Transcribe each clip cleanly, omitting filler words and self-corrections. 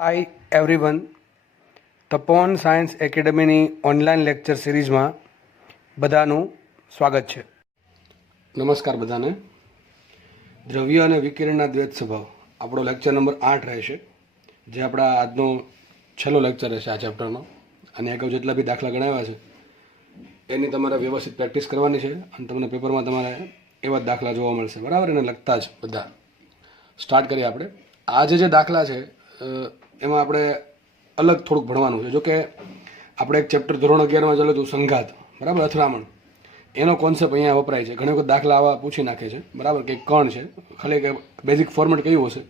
હાય everyone, Tapon science એકેડમીની online lecture સિરીઝમાં બધાનું સ્વાગત છે. નમસ્કાર બધાને. દ્રવ્ય અને વિકિરણના દ્વૈત સ્વભાવ આપણો લેક્ચર નંબર 8 રહેશે, જે આપણા આજનો છેલ્લો લેક્ચર રહેશે આ ચેપ્ટરનો. અને અગાઉ જેટલા બી દાખલા ગણાવ્યા છે એની તમારે વ્યવસ્થિત પ્રેક્ટિસ કરવાની છે અને તમને પેપરમાં તમારે એવા જ દાખલા જોવા મળશે, બરાબર? એને લગતા જ બધા. સ્ટાર્ટ કરીએ આપણે. આજે જે દાખલા છે એમાં આપણે અલગ થોડુંક ભણવાનું છે. જોકે આપણે એક ચેપ્ટર ધોરણ 11માં ચાલ્યું હતું સંઘાત, બરાબર, અથડામણ. એનો કોન્સેપ્ટ અહીંયા વપરાય છે. ઘણી વખત દાખલા આવા પૂછી નાખે છે, બરાબર, કે કણ છે, ખાલી કે બેઝિક ફોર્મેટ કયું હશે.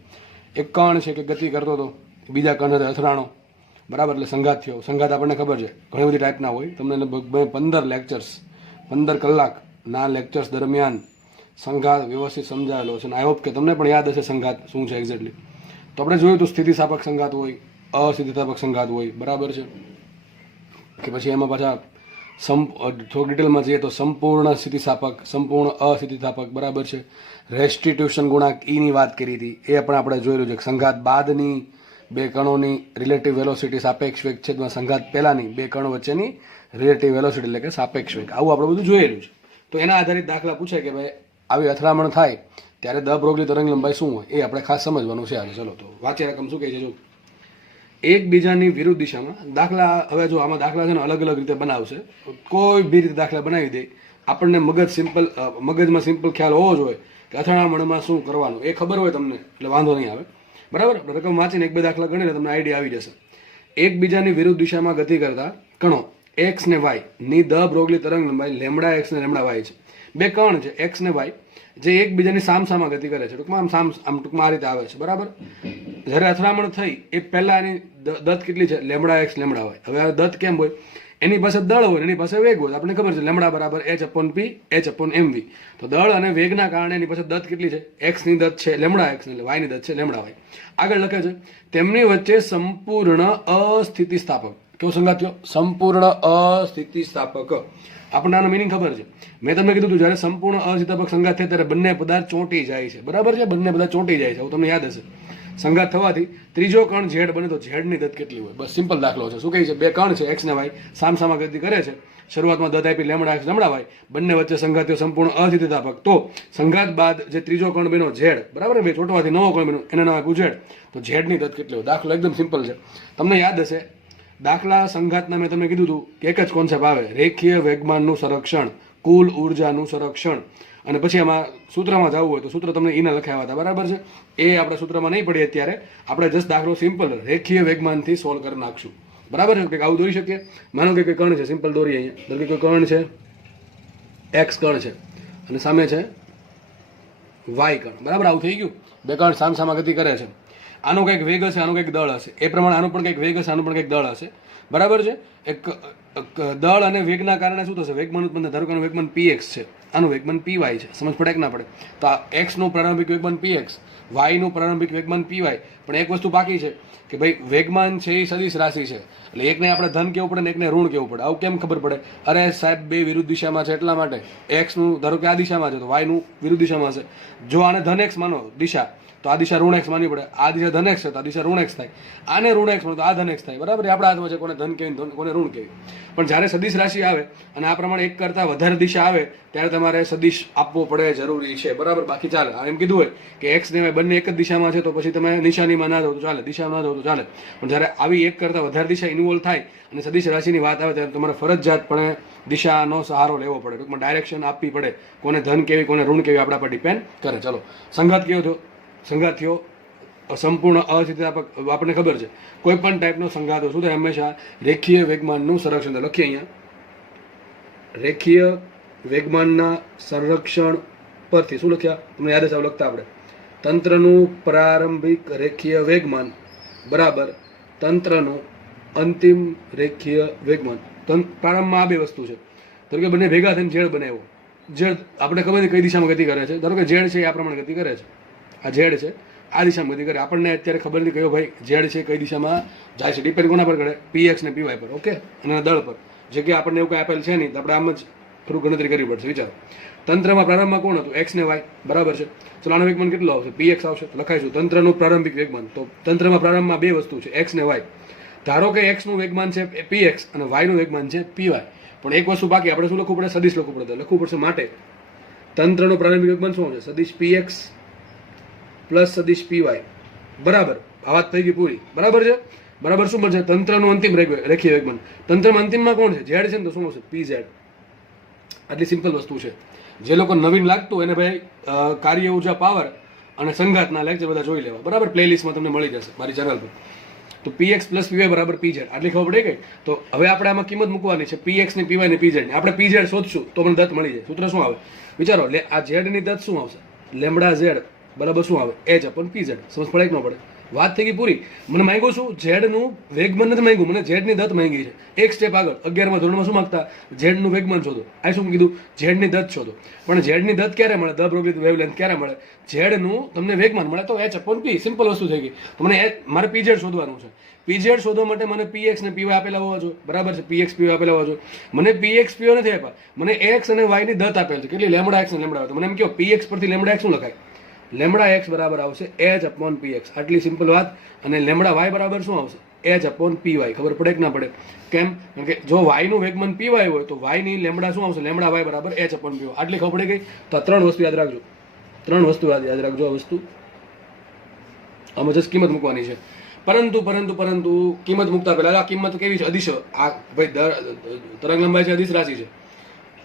એક કણ છે કે ગતિ કરતો હતો, બીજા કણ સાથે અથડાણો, બરાબર, એટલે સંઘાત થયો. સંઘાત આપણને ખબર છે ઘણી બધી ટાઈપના હોય. તમને લગભગ 15 લેક્ચર્સ 15 કલાકના લેક્ચર્સ દરમિયાન સંઘાત વ્યવસ્થિત સમજાયેલો છે. અને આઈ હોપ કે તમને પણ યાદ હશે સંઘાત શું છે એક્ઝેક્ટલી. તો આપણે જોયું તો સ્થિતિસ્થાપક સંઘાત હોય, અસ્થિતિસ્થાપક સંઘાત હોય, બરાબર છે. કે પછી એમાં પાછા થોડુંક ડિટેલમાં જઈએ તો સંપૂર્ણ સ્થિતિસ્થાપક, સંપૂર્ણ અસ્થિતિસ્થાપક, બરાબર છે. રેસ્ટિટ્યુશન ગુણાંક ઈની વાત કરી હતી, એ પણ આપણે જોયેલું છે. સંઘાત બાદની બે કણોની રિલેટિવ વેલોસિટી સાપેક્ષ વેગ છેદમાં સંઘાત પહેલાની બે કણો વચ્ચેની રિલેટિવ વેલોસિટી એટલે કે સાપેક્ષ વેગ, આવું આપણે બધું જોયેલું છે. તો એના આધારિત દાખલા પૂછે કે ભાઈ આવી અથડામણ થાય ત્યારે દ બ્રોગલી તરંગ લંબાઈ શું હોય, એ આપણે ખાસ સમજવાનું છે આજે. ચલો તો વાંચી રકમ શું કહે છે. જો એકબીજાની વિરુદ્ધ દિશામાં દાખલા, હવે જો આમાં દાખલા છે ને અલગ અલગ રીતે બનાવશે. કોઈ બી રીતે દાખલા બનાવી દે, આપણને મગજમાં સિમ્પલ ખ્યાલ હોવો જોઈએ કે અથડામણમાં શું કરવાનું, એ ખબર હોય તમને એટલે વાંધો નહીં આવે, બરાબર. રકમ વાંચીને એક બે દાખલા ગણીને તમને આઈડિયા આવી જશે. એકબીજાની વિરુદ્ધ દિશામાં ગતિ કરતા કણો એક્સ ને વાય ની દ બ્રોગલી તરંગ લંબાઈ લેમડા એક્સ ને લેમડા વાય છે. બે કણ છે એક્સ ને વાય, જે એકબીજાની સામસામા ગતિ કરે છે. ટૂંકમાં ટૂંકમાં આ રીતે આવે છે, બરાબર. જ્યારે અથડામણ થઈ એ પહેલા એની દત્ત કેટલી છે, લેમડા એક્સ લેમડા વાય. હવે આ દત્ત કેમ હોય, એની પાસે દળ હોય, એની પાસે વેગ હોય. આપણને ખબર છે લેમડા બરાબર h/p h/mv. તો દળ અને વેગના કારણે એની પાસે દત્ત કેટલી છે, એક્સ ની દત્ત છે લેમડા એક્સ, એટલે વાય ની દત્ત છે લેમડા વાય. આગળ લખે છે તેમની વચ્ચે સંપૂર્ણ અસ્થિતિસ્થાપક. કેવો સંઘાત થયો? સંપૂર્ણ અસ્થિતિસ્થાપક. આપણને આનો મિનિંગ ખબર છે. મેં તમને કીધું હતું જ્યારે સંપૂર્ણ અસ્થિતિસ્થાપક સંઘાત થાય ત્યારે બંને પદાર્થ ચોંટી જાય છે, બરાબર છે. બંને પદાર્થ ચોંટી જાય છે, તમને યાદ હશે. સંઘાત થવાથી ત્રીજો કણ ઝેડ બને તો ઝેડની દત્ત કેટલી હોય? બસ સિમ્પલ દાખલો છે. શું કહે છે? બે કણ છે એક્સ ને વાય, સામસામા ગતિ કરે છે. શરૂઆતમાં દત્ત આપી લેમડા એક્સ લેમડા વાય, બંને વચ્ચે સંઘાત થયો સંપૂર્ણ અસ્થિતિસ્થાપક. તો સંઘાત બાદ જે ત્રીજો કણ બન્યો ઝેડ, બરાબર, બે ચોંટવાથી નવો કણ બન્યો, એને નામ આપ્યું ઝેડ. તો ઝેડની દત્ત કેટલી હોય? દાખલો એકદમ સિમ્પલ છે, તમને યાદ હશે. દાખલા સંઘાતના મેં તમને કીધું હતું કે એક જ કોન્સેપ્ટ આવે, રેખીય વેગમાનનું સંરક્ષણ, કુલ ઉર્જાનું સંરક્ષણ. અને પછી આમાં સૂત્રમાં જવું હોય તો સૂત્ર તમને ઈને લખાવ્યા હતા, બરાબર છે. એ આપણે સૂત્રમાં નહીં પડીએ અત્યારે, આપણે જસ્ટ દાખલો સિમ્પલ રેખીય વેગમાનથી સોલ્વ કરી નાખશું, બરાબર છે. કંઈક આવું દોરી શકીએ. માનો કે કોઈ કણ છે, સિમ્પલ દોરીએ. અહીંયા ધારો કે કોઈ કણ છે, એક્સ કણ છે અને સામે છે વાય કણ, બરાબર. આવું થઈ ગયું. બે કણ સામસામા ગતિ કરે છે. આનો કંઈક વેગ હશે, આનો કંઈક દળ હશે. એ પ્રમાણે આનો પણ કંઈક વેગ હશે, આનું પણ કંઈક દળ હશે, બરાબર છે. એક દળ અને વેગના કારણે શું થશે? વેગમાન ઉત્પન્ન. ધારો કે આનું વેગમાન px છે, આનું વેગમાન py છે. સમજ પડે કે ના પડે? તો આ x નું પ્રારંભિક વેગમાન px, y નું પ્રારંભિક વેગમાન py. પણ એક વસ્તુ બાકી છે કે ભાઈ વેગમાન છે એ સદિશ રાશિ છે, એટલે એકને આપણે ધન કેવું પડે ને એકને ઋણ કેવું પડે. આવું કેમ ખબર પડે? અરે સાહેબ, બે વિરુદ્ધ દિશામાં છે એટલા માટે. x નું ધારો કે આ દિશામાં છે તો y નું વિરુદ્ધ દિશામાં હશે. જો આને ધન x માનો દિશા, તો આ દિશા ઋણ x માનવી પડે. આ દિશા ધન x છે તો આ દિશા ઋણ x થાય. આને ઋણ x માનો તો આ ધન x થાય, બરાબર. આપણા હાથમાં છે કોને ધન કેવી કોને ઋણ કેવી. પણ જ્યારે સદિશ રાશિ આવે અને આ પ્રમાણે એક કરતા વધારે દિશા આવે ત્યારે તમારે સદિશ આપવો પડે, જરૂરી છે, બરાબર. બાકી ચાલે. એમ કીધું હોય કે x ને y બંને એક જ દિશામાં છે તો પછી તમે નિશાનીમાં ના જાઓ તો ચાલે, દિશામાં ના જાઓ તો ચાલે. પણ જ્યારે આવી એક કરતા વધારે દિશા ઇન્વોલ્વ થાય અને સદિશ રાશિની વાત આવે ત્યારે તમારે ફરજિયાતપણે દિશાનો સહારો લેવો પડે. ટૂંકમાં ડાયરેક્શન આપવી પડે. કોને ધન કેવી કોને ઋણ કેવી આપણા પર ડિપેન્ડ કરે. ચલો, સંઘાત કેવો થયો? સંઘાત થયો સંપૂર્ણ અસ્થિતિસ્થાપક. આપણને ખબર છે કોઈ પણ ટાઈપનો સંઘાત શું થાય? હંમેશા રેખીય વેગમાનનું સંરક્ષણ થાય. લખીએ અહીંયા, રેખીય વેગમાનના સંરક્ષણ પરથી શું લખ્યા? તમને યાદ હશે લખતા આપણે, તંત્રનું પ્રારંભિક રેખીય વેગમાન બરાબર તંત્રનું અંતિમ રેખીય વેગમાન. પ્રારંભમાં આ બે વસ્તુ છે. ધારો કે બંને ભેગા થઈને ઝેડ બનાવ્યો. ઝેડ આપણે ખબર નથી કઈ દિશામાં ગતિ કરે છે. ધારો કે ઝેડ છે એ આ પ્રમાણે ગતિ કરે છે, આ ઝેડ છે આ દિશામાં ગતિ કરે. આપણને અત્યારે ખબર નથી કયો ભાઈ ઝેડ છે કઈ દિશામાં જાય છે. ડિપેન્ડ કોના પર કરે? px ને py પર, ઓકે, અને દળ પર. જે કે આપણને એવું કંઈ આપેલ છે નહીં તો આપણે આમ જ થોડું ગણતરી કરવી પડશે. વિચારો, તંત્રમાં પ્રારંભમાં કોણ હતું? એક્સ ને વાય, બરાબર છે. ચલો આનો વેગમાન કેટલો આવશે? પીએક્સ આવશે. તો લખાઈશું તંત્રનું પ્રારંભિક વેગમાન. તો તંત્રમાં પ્રારંભમાં બે વસ્તુ છે, એક્સ ને વાય. ધારો કે એક્સ નું વેગમાન છે પીએક્સ અને વાય નું વેગમાન છે પીવાય, પણ એક વસ્તુ બાકી, આપણે શું લખવું પડે? સદિશ લખવું પડે. લખવું પડશે માટે તંત્રનું પ્રારંભિક વેગમાન શું આવશે? સદિશ પીએક્સ પ્લસ સદિશ પીવાય, બરાબર. આ વાત થઈ ગઈ પૂરી, બરાબર છે. બરાબર શું બનશે? તંત્રનું અંતિમ રેખીય વેગમાન. તંત્રમાં અંતિમમાં કોણ છે? ઝેડ છે ને, તો શું આવશે? પી ઝેડ. આટલી સિમ્પલ વસ્તુ છે. જે લોકો નવીન લાગતું એને ભાઈ કાર્ય ઉર્જા પાવર અને સંઘાતના લેક્ચર બધા જોઈ લેવા, બરાબર. પ્લેલિસ્ટમાં તમને મળી જશે મારી ચેનલ પર. તો પીએક્સ પ્લસ પીવાય બરાબર પીઝેડ, આટલી ખબર પડી ગઈ. તો હવે આપણે આમાં કિંમત મૂકવાની છે પીએક્સ ની, પીવાય ની, પીઝેડ ની. આપણે પીઝેડ શોધશું તો મને દત્ત મળી જાય. સૂત્ર શું આવે? વિચારો, આ ઝેડ ની દત્ત શું આવશે? લેમડા ઝેડ બરાબર શું આવે? H upon PZ. સમજ પડે કે ન પડે? વાત થઈ ગઈ પૂરી. મને માંગ્યું શું? ઝેડ નું વેગમાન નથી માંગ્યું, મને ઝેડ ની દત્ત માંગી છે. એક સ્ટેપ આગળ 11મા ધોરણમાં શું માંગતા? ઝેડ નું વેગમાન શોધો. આ શું કીધું? ઝેડ ની દત્ત શોધો. પણ ઝેડ ની દત્ત ક્યારે મળે? ધ પ્રોબેબિલિટી વેવલેન્થ ક્યારે મળે? ઝેડ નું તમને વેગમાન મળે તો એચ અપોન પી. સિમ્પલ વસ્તુ થઈ ગઈ. તો મને મારે પીઝેડ શોધવાનું છે. પીઝેડ શોધવા માટે મને પીએક્સ ને પીવાય આપેલા હોવા જોઈએ, બરાબર છે. પીએક્સ પીવાય આપેલા હોવા જોઈએ. મને પીએક્સ પીઓ નથી આપ્યા, મને એક્સ અને વાય ની દત્ત આપેલ છે. કેટલી? લેમડા એક્સ અને લેમડા વાય. તો મને એમ કહો પીએક્સ પરથી લેમડા એક્સ શું લખાય? લેમડા એક્સ બરાબર આવશે એચ અપોન પીએક્સ. આટલી સિમ્પલ વાત. અને લેમડા વાય બરાબર શું આવશે? એચ અપોન પીવાય. ખબર પડે કે ના પડે? કેમ? કારણ કે જો વાય નું વેગમાન પીવાય હોય તો વાય ની લેમડા શું આવશે? લેમડા વાય બરાબર એચ અપોન પીવાય. આટલી ખબર પડી ગઈ. તો આ ત્રણ વસ્તુ યાદ રાખજો. ત્રણ વસ્તુ યાદ રાખજો. આ વસ્તુ આમાં જસ્ટ કિંમત મૂકવાની છે. પરંતુ કિંમત મૂકતા પહેલા આ કિંમત કેવી છે? અદિશ. આ ભાઈ તરંગ લંબાઈ છે, અદિશ રાશિ છે.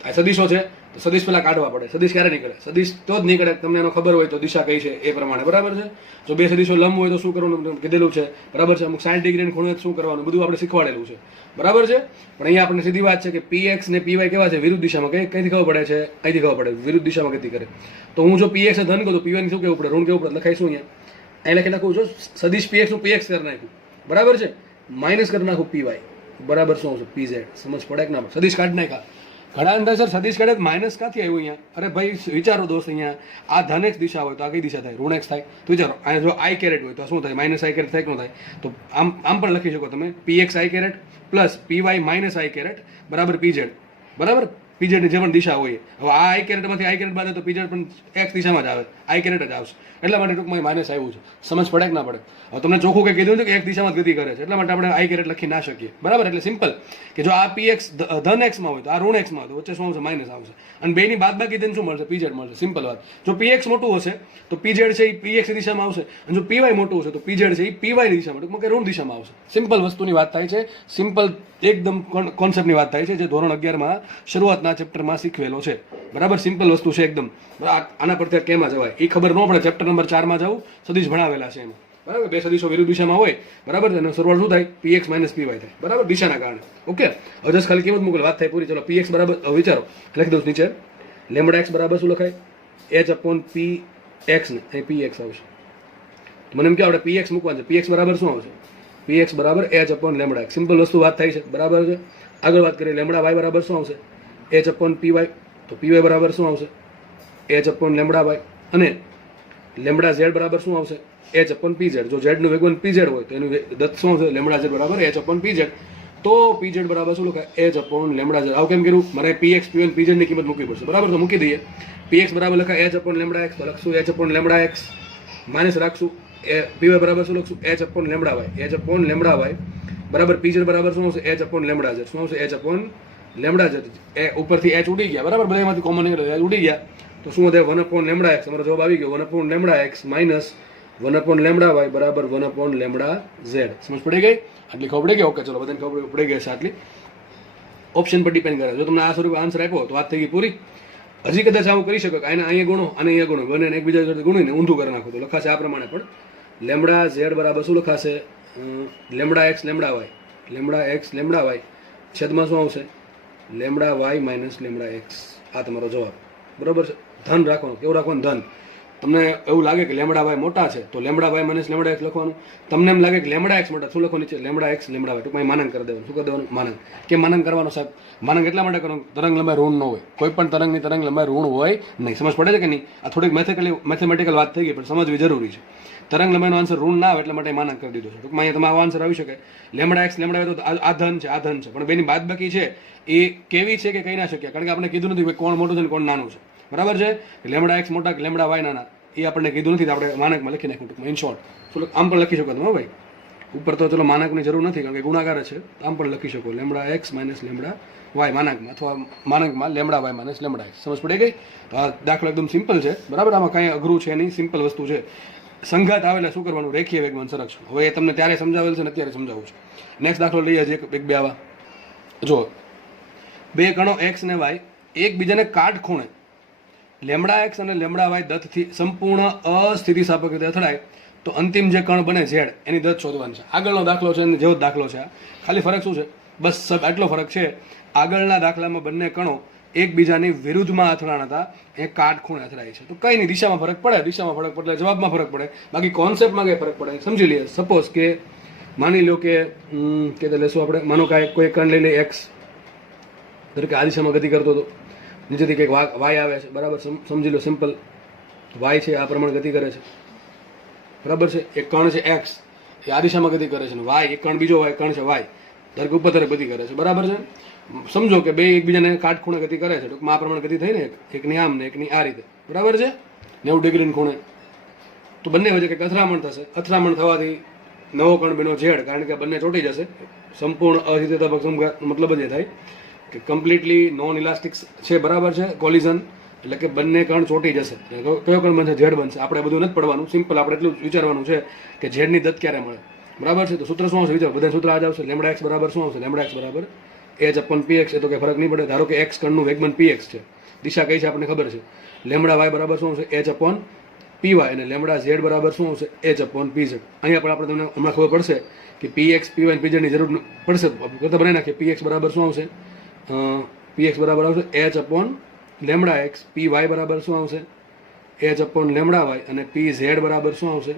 આ સદિશો છે તો સદિશ પેલા કાઢવા પડે. સદિશ ક્યારે નીકળે? સદિશ તો જ નીકળે તમને એનો ખબર હોય તો દિશા કઈ છે એ પ્રમાણે, બરાબર છે. જો બે સદિશો લંબ હોય તો શું કરવાનું કીધેલું છે, બરાબર છે. અમુક 60 ડિગ્રી ખૂણે શું કરવાનું બધું આપણે શીખવાડેલું છે, બરાબર છે. પણ અહીંયા આપણને સીધી વાત છે કે પીએક્સ ને પીવાય કેવા છે? વિરુદ્ધ દિશામાં. કઈથી ખબર પડે છે? અહીંથી ખબર પડે. વિરુદ્ધ દિશામાં ગતિ કરે. તો હું જો પીએક્સ ધન કરું તો પીવાય શું કેવું પડે? ઋણ કેવું પડે? લખાઈશું અહીંયા. અહીં લખી નાખું. જો સદિશ પીએક્સ નું પીએક્સ કરી નાખ્યું, બરાબર છે. માઇનસ કરી નાખું પીવાય, બરાબર શું આવશે? પીઝેડ. સમજ પડે કે ના? સદિશ કાઢી નાખ્યા. ઘણા અંદર સર સદિશ કાઢે માઇનસ ક્યાંથી આવ્યું અહીંયા? અરે ભાઈ વિચારો દોસ્ત, અહીંયા આ ધન એક્સ દિશા હોય તો આ કઈ દિશા થાય? ઋણ એક્સ થાય. તો વિચારો, અહીંયા જો આઈ કેરેટ હોય તો શું થાય? માઇનસ આઈ કેરેટ થાય કે ન થાય? તો આમ પણ લખી શકો તમે પીએક્સ આઈ કેરેટ પ્લસ પીવાય માઇનસ આઈ કેરેટ બરાબર પીઝેડ, બરાબર. પીઝેડ ની જે પણ દિશા હોય. હવે આ આઈ કેરેટમાંથી આઈ કેરેટ બાદ તો પીઝેડ પણ એક્સ દિશામાં જ આવે, આઈ કેરેટ જ આવશે. એટલા માટે ટૂંકમાં માઇનસ આવ્યું છે. સમજ પડે કે ના પડે? હવે તમને ચોખ્ખું કંઈ કીધું છે કે એક દિશામાં ગતિ કરે છે, એટલા માટે આપણે આઈ કેરેટ લખી ના શકીએ, બરાબર. એટલે સિમ્પલ કે જો આ પીએક્સ ધન એક્સમાં હોય તો આ ઋણ એક્સમાં હોય તો વચ્ચે શું આવશે? માઇનસ આવશે. અને બેની બાદ બાકી તેને શું મળશે? પીઝેડ મળશે. સિમ્પલ વાત. જો પીએક્સ મોટું હશે તો પીઝેડ છે એ પીએક્સ દિશામાં આવશે, અને જો પીવાય મોટું હશે તો પીઝેડ છે એ પીવાય દિશામાં, ટૂંકમાં કે ઋણ દિશામાં આવશે. સિમ્પલ વસ્તુની વાત થાય છે. સિમ્પલ એકદમ કોન્સેપ્ટની વાત થાય છે જે ધોરણ 11માં શરૂઆતના ચેપ્ટરમાં શીખવેલો છે, બરાબર. સિમ્પલ વસ્તુ છે એકદમ. આના પરથી કેમાં જવાય એ ખબર ન પડે. ચેપ્ટર નંબર 4માં જવું, સદિશ ભણાવેલા છે એમાં, બરાબર. બે સદિશો વિરુદ્ધ દિશામાં હોય, બરાબર. અને સરવાળો શું થાય? પીએક્સ માઇનસ પીવાય થાય, બરાબર, દિશાના કારણે. ઓકે. હવે જસ્ટ ખાલી કિંમત મૂકેલ, વાત થાય પૂરી. ચલો પીએક્સ બરાબર વિચારો, લખી દઉં નીચે. લેમડા એક્સ બરાબર શું લખાય? એચ અપોન પી એક્સ ને અહીં પી એક્સ આવશે. મને એમ કે આપણે પીએક્સ મૂકવાનું છે. પીએક્સ બરાબર શું આવશે? પીએક્સ બરાબર H upon lambda x. Simple વસ્તુ વાત થાય છે, બરાબર છે. આગળ વાત કરીએ. લેમડા વાય બરાબર શું આવશે? એચ અપોન પીવાય. તો પીવાય બરાબર શું આવશે? H upon lambda Y. અને લેમડા ઝેડ બરાબર શું આવશે? H upon P Z. જો ઝેડ નું વેગમાન પીઝેડ હોય તો એનું દત્ત શું આવશે? લેમડા ઝેડ બરાબર એચ અપોન પીઝેડ. તો પીઝેડ બરાબર શું લખાય? H upon lambda Z. આવું કેમ કર્યું? મારે પીએક્સ પીવન પીઝેડ ની કિંમત મૂકવી પડશે, બરાબર. તો મૂકી દઈએ. પીએક્સ બરાબર લખાય એચ અપોન લેમડા એક્સ, તો લખશું H upon lambda X minus રાખશું પીવાય બરાબર શું લખશું? H upon lambda Y. H upon lambda Y બરાબર પીઝેડ બરાબર શું આવશે? H upon lambda Z. શું આવશે? H upon lambda Z. એ ઉપરથી એચ ઉડી ગયા, બરાબર. બધામાંથી કોમન નીકળે એચ ઉડી ગયા તો શું વધે? 1 અપોન લેમડા એક્સ. અમારો જવાબ આવી ગયો 1 upon lambda X minus 1 upon lambda Y બરાબર 1 અપોન લેમડા ઝેડ. સમજ પડી ગઈ? આટલી ખબર પડી ગઈ? ઓકે. ચલો બધાને ખબર પડી ગઈ છે આટલી. ઓપ્શન પર ડિપેન્ડ કરે. જો તમને આ સ્વરૂપે આન્સર આપ્યો તો વાત થઈ ગઈ પૂરી. હજી કદાચ આવું કરી શકો કે આને અહીંયા ગુણો અને અહીંયા ગુણો, બંને એકબીજા સાથે ગુણીને ઊંધું કરી નાખો તો લખાશે આ પ્રમાણે. પણ લેમડા ઝેડ બરાબર શું લખાશે? Lambda X lambda Y. Lambda X lambda Y છેદમાં શું આવશે? Lambda Y minus lambda X. આ તમારો જવાબ, બરાબર છે. ધન રાખવાનું. કેવું રાખવાનું? ધન. તમને એવું લાગે કે લેમડા વાય મોટા છે તો lambda Y minus lambda X લખવાનું. તમને એમ લાગે કે લેમડા એક્સ મોટા, શું લખવાનું છે? Lambda X lambda Y. ટૂંકમાં માનંગ કરી દેવાનું. શું કરી દેવાનું? માનંગ. કેમ માનંગ કરવાનો સાહેબ? માનંગ એટલા માટે કરવાનું તરંગ લંબાઈ ઋણ ન હોય. કોઈ પણ તરંગની તરંગ લંબાઈ ઋણ હોય નહીં. સમજ પડે છે કે નહીં? આ થોડીક મેથેમેટિકલ વાત થઈ ગઈ પણ સમજવી જરૂરી છે. તરંગ લંબાઈનો આન્સર ઋણ ના આવે એટલા માટે માનક કરી દીધો છે. ટૂંકમાં અહીંયા તમારો આન્સર આવી શકે લેમડા એક્સ લેમડા તો આ ધન છે, આ ધન છે, પણ બેની બાદબાકી છે એ કેવી છે કે કહી ના શકીએ, કારણ કે આપણે કીધું નથી કે કોણ મોટું છે ને કોણ નાનું છે. બરાબર છે, લેમડા એક્સ મોટા કે લેમડા વાય નાના એ આપણને કીધું નથી, આપણે માનકમાં લખી નાખ્યું ટૂંકમાં. ઇન શોર્ટ આમ પણ લખી શકો તમે ભાઈ, ઉપર તો ચલો માનકની જરૂર નથી કારણ કે ગુણાકાર છે, આમ પણ લખી શકો lambda X minus lambda Y માનકમાં, અથવા માનકમાં lambda Y minus lambda X. સમજ પડી ગઈ? તો આ દાખલો એકદમ સિમ્પલ છે. બરાબર, આમાં કાંઈ અઘરું છે નહીં, સિમ્પલ વસ્તુ છે. સંઘાત આવેલા શું કરવાનું? રેખીય વેગમાન સંરક્ષણ. હવે એ તમને ત્યારે સમજાવેલ છે ને અત્યારે સમજાવું છું. નેક્સ્ટ દાખલો લઈએ એક બે આવા. જો બે કણો એક્સ અને વાય એકબીજાને કાટખૂણે લેમડા એક્સ અને લેમડા વાય દત્તથી સંપૂર્ણ અસ્થિતિસ્થાપક રીતે અથડાય તો અંતિમ જે કણ બને ઝેડ એની દત્ત શોધવાની છે. આગળનો દાખલો છે અને જેવો જ દાખલો છે. ખાલી ફરક શું છે? બસ આટલો ફરક છે. આગળના દાખલામાં બંને કણો એકબીજાની વિરુદ્ધમાં અથડાણ હતા, એ કાટખૂણે અથડાય છે. તો કઈ નહીં, દિશામાં ફરક પડે, દિશામાં ફરક પડે જવાબમાં ફરક પડે, બાકી કોન્સેપ્ટમાં કઈ ફરક પડે સમજી લઈએ. સપોઝ કે માની લો કે લેશું આપણે, માનો કે કોઈ કણ લઈ લે એક્સ, ધારો કે આ દિશામાં ગતિ કરતો હતો, નીચેથી કંઈક વાય આવે છે. બરાબર, સમજી લો સિમ્પલ, વાય છે આ પ્રમાણે ગતિ કરે છે. બરાબર છે, એક કણ છે એક્સ એ આ દિશામાં ગતિ કરે છે, વાય એક કણ બીજો કણ છે વાય ધારો કે ઉપર તરફ ગતિ કરે છે. બરાબર છે, સમજો કે બે એકબીજાને કાટખૂણે ગતિ કરે છે, ટૂંકમાં આ પ્રમાણે ગતિ થઈ ને એકની આમ ને એકની આ રીતે. બરાબર છે, 90 ડિગ્રી ખૂણે. તો બંને વચ્ચે કંઈક અથડામણ થશે, અથડામણ થવાથી નવો કણ બન્યો ઝેડ, કારણ કે બંને ચોંટી જશે. સંપૂર્ણ અસ્થિતિસ્થાપક મતલબ જ એ થાય કે કમ્પ્લીટલી નોન ઇલાસ્ટિક છે. બરાબર છે, કોલિઝન એટલે કે બંને કણ ચોંટી જશે. કયો કણ બનશે? ઝેડ બનશે. આપણે બધું નથી પડવાનું, સિમ્પલ આપણે એટલું વિચારવાનું છે કે ઝેડની દત્ત ક્યારે મળે. બરાબર છે, તો સૂત્ર શું આવશે? વિચારો, બધા સૂત્ર આ જ આવશે. લેમડા એક્સ બરાબર શું આવશે? લેમડા એક્સ બરાબર એચ અપોન પી એક્સ. એ તો કંઈ ફરક નહીં પડે. ધારો કે એક્સ કણનું વેગમાન પી એક્સ છે, દિશા કઈ છે આપણને ખબર છે. લેમડા વાય બરાબર શું આવશે? H upon P Y. અને લેમડા ઝેડ બરાબર શું આવશે? H upon P Z. અહીંયા પણ આપણે તમને હમણાં ખબર પડશે કે P x P Y P ઝેડની જરૂર પડશે, કરતા બનાવી નાખીએ. પી એક્સ બરાબર શું આવશે? પી એક્સ બરાબર આવશે H upon lambda X. P Y બરાબર શું આવશે? H upon lambda Y. અને પી ઝેડ બરાબર શું આવશે?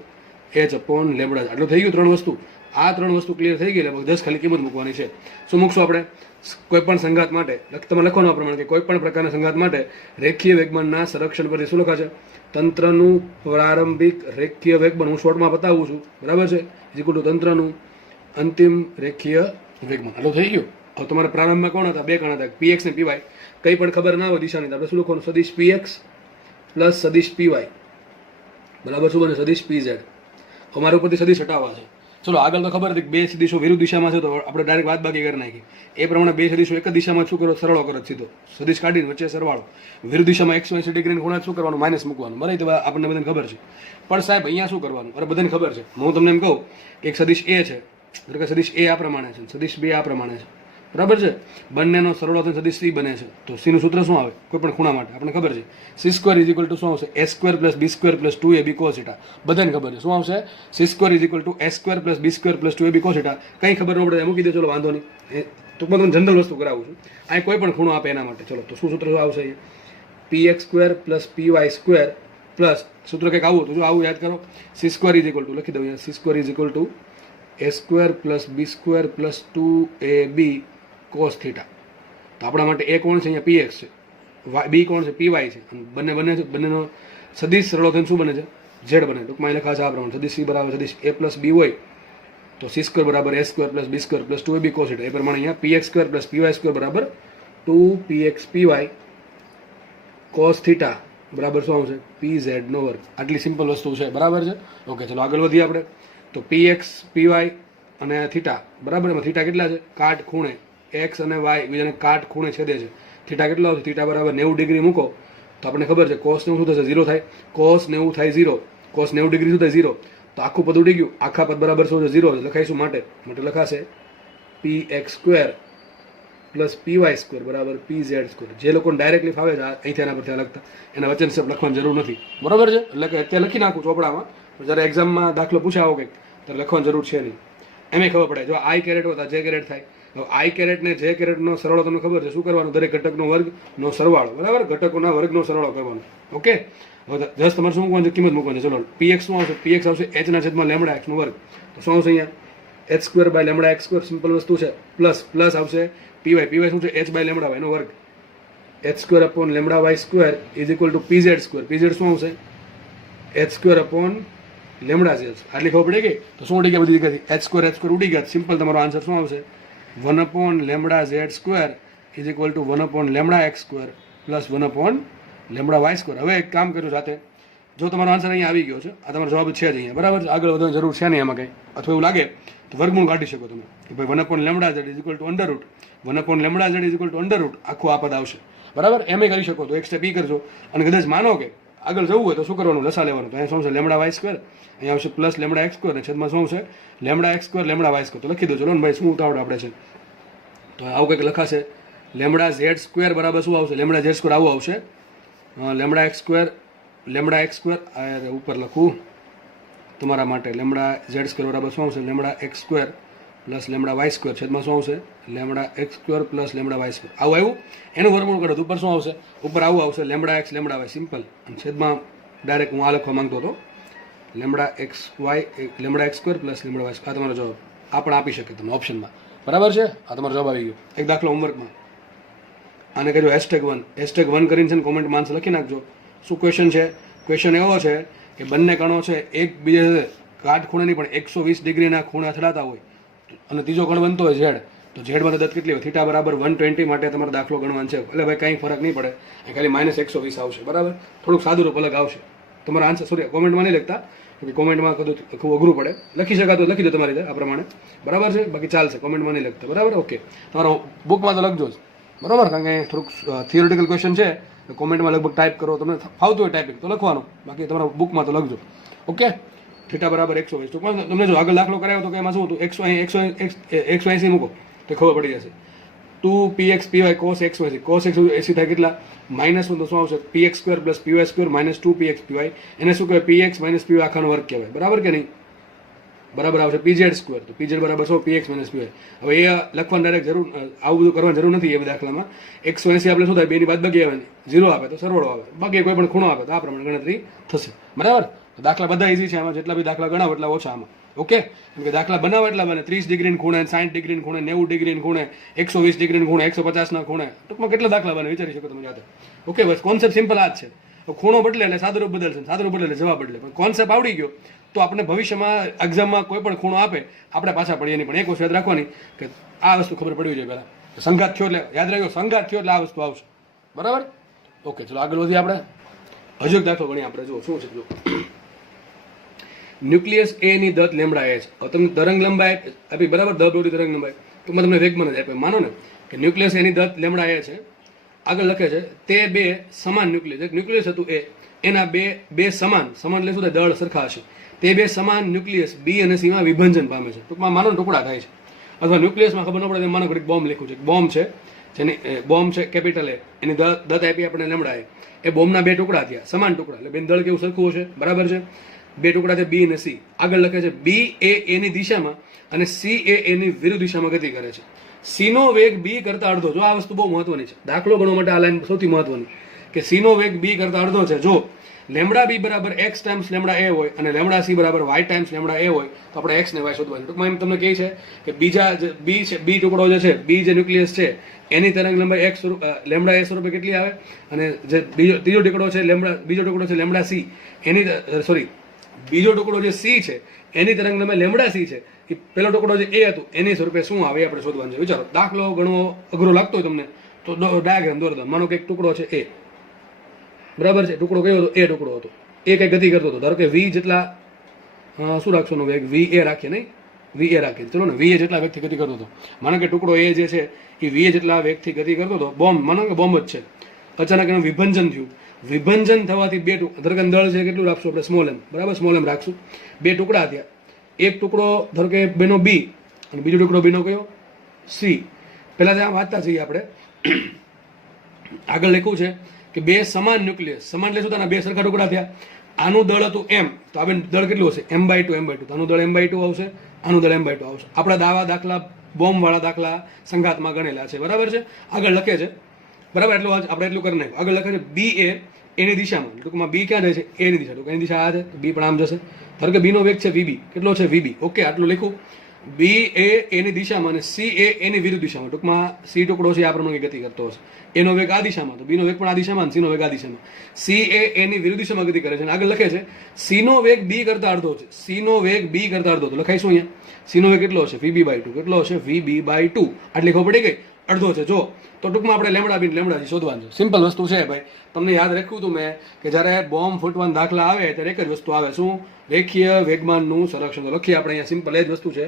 H upon lambda. આટલું થઈ ગયું, ત્રણ વસ્તુ. આ ત્રણ વસ્તુ ક્લિયર થઈ ગઈ એટલે 10 ખાલી કિંમત મૂકવાની છે. શું મૂકશું આપણે? કોઈ પણ સંઘાત માટે તમે લખવાનું આ પ્રમાણે કે કોઈ પણ પ્રકારના સંઘાત માટે રેખીય વેગમાનના સંરક્ષણ પરથી શું લખાશે? તંત્રનું પ્રારંભિક રેખીય વેગમાન, હું શોર્ટમાં બતાવું છું. બરાબર છે, ઇક્વલ ટુ તંત્રનું અંતિમ રેખીય વેગમાન. આટલું થઈ ગયું. હવે તમારે પ્રારંભમાં કોણ હતા? બે કણ હતા, પી એક્સ ને પી વાય. કંઈ પણ ખબર ના હોય દિશાની, આપણે શું લખવાનું? સદિશ પી એક્સ પ્લસ સદિશ પી વાય બરાબર શું બને? સદિશ પી ઝેડ. અમારે ઉપરથી સદિશ હટાવવા છે. ચલો, આગળ તો ખબર હતી કે બે સદિશો વિરુદ્ધ દિશામાં છે, તો આપણે ડાયરેક્ટ બાદબાકી કરી નાખી. એ પ્રમાણે બે સદિશો એક જ દિશામાં શું કરો? સરળો કરો સીધો. સદિશ કાઢીને વચ્ચે સરવાળો. વિરુદ્ધ દિશામાં 180 ડિગ્રીની ખૂણે શું કરવાનું? માઇનસ મૂકવાનું. બરાબર, તો આપણને બધાને ખબર છે. પણ સાહેબ અહીંયા શું કરવાનું? અરે બધાને ખબર છે. હું તમને એમ કહું કે એક સદિશ એ છે, ધારો કે સદિશ એ આ પ્રમાણે છે, સદિશ બે આ પ્રમાણે છે. બરાબર છે, બંનેનો સરવાળો થઈને સદિશ સી બને છે. તો સીનું સૂત્ર શું આવે કોઈ પણ ખૂણા માટે? આપણને ખબર છે, C square is equal to શું આવશે? A square plus B square plus 2ab cos θ. બધાને ખબર છે શું આવશે? C square is equal to A square plus B square plus 2ab cos θ. કંઈ ખબર ન પડે મૂકી દો, ચલો વાંધો નહીં. ટૂંકમાં તમને જનરલ વસ્તુ કરાવું છું. અહીં કોઈ પણ ખૂણો આપે એના માટે. ચલો, તો શું સૂત્ર આવશે? P X square plus P Y square plus સૂત્ર કંઈક આવું હતું, જો આવું યાદ કરો. C square is equal to લખી દઉં અહીંયા, C square is equal to A square plus B square plus 2ab cos θ. તો આપણા માટે એ કોણ છે? અહીંયા પી એક્સ છે, બી કોણ છે? પી વાય છે. બંને બને છે, બંનેનો સદિશ સરળો થઈને શું બને છે? ઝેડ બને. ટૂંકમાં લખા છે આ પ્રમાણે, સદિશ સી બરાબર સદિશ એ પ્લસ બી હોય તો સી સ્ક્વેર બરાબર A square plus B square plus 2ab cos θ. એ પ્રમાણે અહીંયા P X square plus P Y square બરાબર 2px py cos θ બરાબર શું આવશે? પી ઝેડ નો વર્ગ. આટલી સિમ્પલ વસ્તુ છે. બરાબર છે, ઓકે. ચલો આગળ વધીએ આપણે. તો પી એક્સ પી વાય અને થીટા બરાબર. એમાં થીટા કેટલા છે? કાટ ખૂણે એક્સ અને વાય બીજાને કાટ ખૂણે છેદે છે. થીટા કેટલો આવશે? થીટા બરાબર 90 ડિગ્રી મૂકો તો આપણને ખબર છે કોસ 90 શું થશે? 0 થાય. કોસ 90 થાય 0. કોસ 90 ડિગ્રી શું થાય? 0. તો આખું પદ ઉડી ગયું. આખા પદ બરાબર શું છે? 0 લખાઈશું. માટે લખાશે P X square plus P Y square બરાબર પી ઝેડ સ્ક્વેર. જે લોકોને ડાયરેક્ટલી ફાવે છે અહીંથી એના પરથી લખતા, એના વચન સ્ટેપ લખવાની જરૂર નથી. બરાબર છે, એટલે કે અત્યારે લખી નાખું ચોપડામાં, જ્યારે એક્ઝામમાં દાખલો પૂછાવો કંઈક ત્યારે લખવાની જરૂર છે નહીં. એમ ખબર પડે. જો આઈ કેરેટ હોય તો જે કેરેટ થાય. આઈ કેરેટ ને જે કેરેટનો સરવાળો તમને ખબર છે શું કરવાનું? દરેક ઘટકનો વર્ગનો સરવાળો. બરાબર, ઘટકોના વર્ગનો સરવાળો કરવાનો. ઓકે, હવે જસ્ટ તમારે શું મૂકવાનું છે? કિંમત મૂકવાની છે. ચલો, પી એક્સ શું આવશે? પી એક્સ આવશે એચના છેદમાં લેમડા એક્સનો વર્ગ. તો શું આવશે અહીંયા? H square by lambda X square. Simple વસ્તુ છે. પ્લસ પ્લસ આવશે પીવાય. પીવાય શું છે? એચ બાય લેમડા વાય નો વર્ગ. H square upon lambda Y square is equal to P Z square. P Z શું આવશે? H square upon lambda Z આટલી ખબર પડી ગઈ. તો શું ઉડી ગયા બધી જગ્યાથી? h² ઉડી ગયા. સિમ્પલ તમારો આન્સર શું આવશે? 1/λz² is equal two 1/λx² plus 1/λy². હવે એક કામ કર્યું સાથે, જો તમારો આન્સર અહીંયા આવી ગયો છે, આ તમારો જવાબ છે જ અહીંયા, બરાબર છે, આગળ વધવાની જરૂર છે નહીં આમાં કંઈ. અથવા એવું લાગે તો વર્ગમૂળ કાઢી શકો તમે કે ભાઈ 1/λz is equal two under root 1/λz is equal two under root આખું આ પદ આવશે, બરાબર. એમ કરી શકો તો એક સ્ટેપ ઈ કરજો. અને કદાચ માનો કે આગળ જવું હોય તો શું કરવાનું? લસા લેવાનું. તો અહીંયા શું છે? λy², અહીંયા આવશે પ્લસ λx², અને છેદમાં શું છે? λx², λy². તો લખી દો. ચલો ને ભાઈ, શું ઉતાવળ આપણે છે? તો આવું કંઈક લખાશે. λz² બરાબર શું આવશે? λz² આવું આવશે. λx² ઉપર લખું તમારા માટે. λz² બરાબર શું આવશે? λx² પ્લસ λy² છેદમાં શું આવશે? λx² plus λy². આવું આવ્યું. એનું વર્ગમૂળ કરો તો ઉપર શું આવશે? ઉપર આવું આવશે λx λy. સિમ્પલ. અને છેદમાં ડાયરેક્ટ હું આ લખવા માંગતો હતો λx² પ્લસ λy². આ તમારો જવાબ. આ પણ આપી શકે તમે ઓપ્શનમાં, બરાબર છે. આ તમારો જવાબ આવી ગયો. એક દાખલો હોમવર્કમાં આને કહેજો #1 કરીને છે ને કોમેન્ટમાં આન્સર લખી નાખજો. શું ક્વેશ્ચન છે? ક્વેશ્ચન એવો છે કે બંને કણો છે એકબીજા કાટખૂણે નહીં પણ 120 ડિગ્રીના ખૂણે અથડાતા હોય અને ત્રીજો કણ બનતો હોય ઝેડ, તો ઝેડમાં દત્ત કેટલી હોય? θ બરાબર 120 માટે તમારે દાખલો ગણવાનો છે. એટલે ભાઈ કંઈ ફરક નહીં પડે, ખાલી -120 આવશે, બરાબર. થોડુંક સાદું રૂપ અલગ આવશે. તમારો આન્સર સોરી કોમેન્ટમાં નહીં લખતા, કોમેન્ટમાં કદાચ ખૂબ અઘરું પડે. લખી શકાતો લખી દો તમારી રીતે આ પ્રમાણે, બરાબર છે. બાકી ચાલશે, કોમેન્ટમાં નહીં લખતા, બરાબર. ઓકે, તમારો બુકમાં તો લખજો જ, બરાબર. કારણ કે થોડુંક થિયોરિટિકલ ક્વેશ્ચન છે. કોમેન્ટમાં લગભગ ટાઈપ કરો, તમને ફાવતું હોય ટાઈપિંગ તો લખવાનું, બાકી તમારા બુકમાં તો લખજો. ઓકે, θ બરાબર 120. તો પણ તમને જો આગળ દાખલો કરાયો તો કે એમાં શું હતું? 180 મૂકો તો ખબર પડી જશે. 2px py cos x80 થાય કેટલા? -1. તો શું આવશે? px² plus py² -2px py. એને શું કહેવાય? px - py આખાનો વર્ગ કહેવાય, બરાબર કે નહીં? બરાબર આવશે pz². તો pz બરાબર શું? px - py. હવે એ લખવાની ડાયરેક્ટ જરૂર, આવું બધું કરવાની જરૂર નથી. એ દાખલામાં 180 આપણે શું થાય? 2 ની બાદબાકી આવે, 0 આપે તો સરવાળો આવે, બાકી કોઈ પણ ખૂણો આપે તો આ પ્રમાણે ગણતરી થશે, બરાબર. દાખલા બધા ઈઝી છે. આમાં જેટલા બી દાખલા ગણાવો એટલા ઓછા આમાં. ઓકે, કેમ કે દાખલા બનાવો એટલા બને 30 ડિગ્રીની ખૂણે, 60 ડિગ્રીની ખૂણે, 90 ડિગ્રીની ખૂણે, 120 ડિગ્રીની ખૂણે, 150ના ખૂણે, ટૂંકમાં કેટલા દાખલા બને વિચારી શકો તમે જાતે. ઓકે, બસ કોન્સેપ્ટ સિમ્પલ આ જ છે. ખૂણો બદલે એટલે સાદું રૂપ બદલશે, સાદું રૂપ બદલે એટલે જવાબ બદલે. પણ કોન્સેપ્ટ આવડી ગયો તો આપણે ભવિષ્યમાં એક્ઝામમાં કોઈ પણ ખૂણો આપે આપણે પાછા પડીએ નહીં. પણ એક વસ્તુ યાદ રાખવાની કે આ વસ્તુ ખબર પડવી જોઈએ પહેલાં. સંઘાત થયો એટલે યાદ રાખજો, સંઘાત થયો એટલે આ વસ્તુ આવશે, બરાબર. ઓકે, ચલો આગળ વધીએ આપણે. હજુ એક દાખલો ગણીએ આપણે. જો શું છે? જો ન્યુક્લિયસ એ ની દત્ત લેમડા એ છે. હવે તમને તરંગ લંબાઈ આપી, બરાબર. દ દોડી તરંગ લંબાઈ તો તમને વેગમાન જ આપે. માનો ને કે ન્યુક્લિયસ એની દત્ત લેમડા એ છે. આગળ લખે છે તે બે સમાન ન્યુક્લિયસ, એક ન્યુક્લિયસ હતું એ, એના બે સમાન એટલે શું થાય? દળ સરખા હશે. તે બે સમાન ન્યુક્લિયસ બી અને સી માં વિભંજન પામે છે. ટૂંકમાં માનો ટુકડા થાય છે. અથવા ન્યુક્લિયસમાં ખબર ન પડે માનો કે બોમ્બ લખ્યું છે, બોમ્બ છે, જેની બોમ્બ છે કેપિટલ એ, એની દત્ત આપી આપણે લેમડા એ બોમ્બના બે ટુકડા થયા, સમાન ટુકડા, એટલે બેન દળ કેવું સરખું હશે, બરાબર છે. બે ટુકડા છે બી અને સી. આગળ લખે છે બી એ એની દિશામાં અને સી એ એની વિરુદ્ધ દિશામાં ગતિ કરે છે. સી નો વેગ બી કરતા અડધો. જો આ વસ્તુ બહુ મહત્વની છે, દાખલો ગણવા માટે આ લાઈન સૌથી મહત્વની, કે સી નો વેગ બી કરતા અડધો છે. જો લેમડા બી બરાબર x ટાઈમ્સ લેમડા એ હોય અને લેમડા સી બરાબર y ટાઈમ્સ લેમડા એ હોય તો આપણે x ને y શોધવાનું. ટૂંકમાં એમ તમને કહે છે કે બીજા બી છે, બી ટુકડો જે છે, બી જે ન્યુક્લિયસ છે એની તરંગ લંબાઈ x લેમડા એ સ્વરૂપે કેટલી આવે, અને જે ત્રીજો ટુકડો છે બીજો ટુકડો છે લેમડા સી એની બીજો ટુકડો જે સી છે એની તરંગ લંબાઈ લેમડા સી છે, એ પેલો ટુકડો જે એ હતું એની સ્વરૂપે શું આવે એ આપણે શોધવાનું છે. વિચારો, દાખલો ગણવો અઘરો લાગતો હોય તમને તો ડાયાગ્રામ દોરી દો. માનો કે એક ટુકડો છે એ, બરાબર છે. ટુકડો કયો હતો? એ ટુકડો હતો. એ કઈ ગતિ કરતો હતો. ધારો કે વી જેટલા શું રાખશો વેગ? વી એ રાખીએ, નહીં વી એ રાખીએ, ચલો ને. વી એ જેટલા વેગથી ગતિ કરતો હતો. માનો કે ટુકડો એ જે છે એ વી એ જેટલા વેગથી ગતિ કરતો હતો. બોમ્બ, માનો કે બોમ્બ જ છે. અચાનક એનું વિભંજન થયું. વિભંજન થવાથી બે ધારો કે દળ છે કેટલું રાખશું આપણે? સ્મોલ એમ, બરાબર. સ્મોલ એમ રાખશું. બે ટુકડા થયા. એક ટુકડો ધારો કે બેનો બી અને બીજો ટુકડો બીનો કયો? સી. પહેલા ત્યાં વાંચતા જઈએ આપણે. આગળ લખ્યું છે કે બે સમાન ન્યુક્લિયસ, સમાન એટલે શું થાય? બે સરખા ટુકડા થયા. આનું દળ હતું એમ, તો આ દળ કેટલું હશે? m/2 તો આનું દળ m/2 આવશે, આનું દળ m/2 આવશે. આપણા દાખલા બોમ્બ વાળા દાખલા સંઘાતમાં ગણેલા છે, બરાબર છે. આગળ લખે છે, બરાબર, એટલું આપણે એટલું કરી નાખ્યું. આગળ લખે છે બી એ એની દિશામાં, ટૂંકમાં બી ક્યાં જાય છે? એની દિશા. તો એની દિશા આ છે, બી પણ આમ જશે. ધારો કે બીનો વેગ છે વીબી, કેટલો છે? વીબી. ઓકે, આટલું લખ્યું. બી એ એની દિશામાં અને સી એ એની વિરુદ્ધ દિશામાં. ટૂંકમાં સી ટુકડો છે આ પ્રમાણે ગતિ કરતો હશે. એનો વેગ આ દિશામાં, તો બીનો વેગ પણ આ દિશામાં, સીનો વેગ આ દિશામાં. સી એ એની વિરુદ્ધ દિશામાં ગતિ કરે છે અને આગળ લખે છે સીનો વેગ બી કરતા અડધો છે. સીનો વેગ બી કરતા અડધો, તો લખાઈશું અહીંયા સીનો વેગ કેટલો હશે? V B by two. કેટલો હશે? V B by two. આટલી ખબર પડી ગઈ? અડધો છે. જો તો ટૂંકમાં આપણે લેમડા બી લેમડા શોધવાનું છે. સિમ્પલ વસ્તુ છે ભાઈ. તમને યાદ રાખ્યું હતું મેં કે જ્યારે બોમ્બ ફૂટવાના દાખલા આવે ત્યારે એક જ વસ્તુ આવે, શું? રેખીય વેગમાનનું સંરક્ષણ. તો લખીએ આપણે અહીંયા સિમ્પલ એ જ વસ્તુ છે,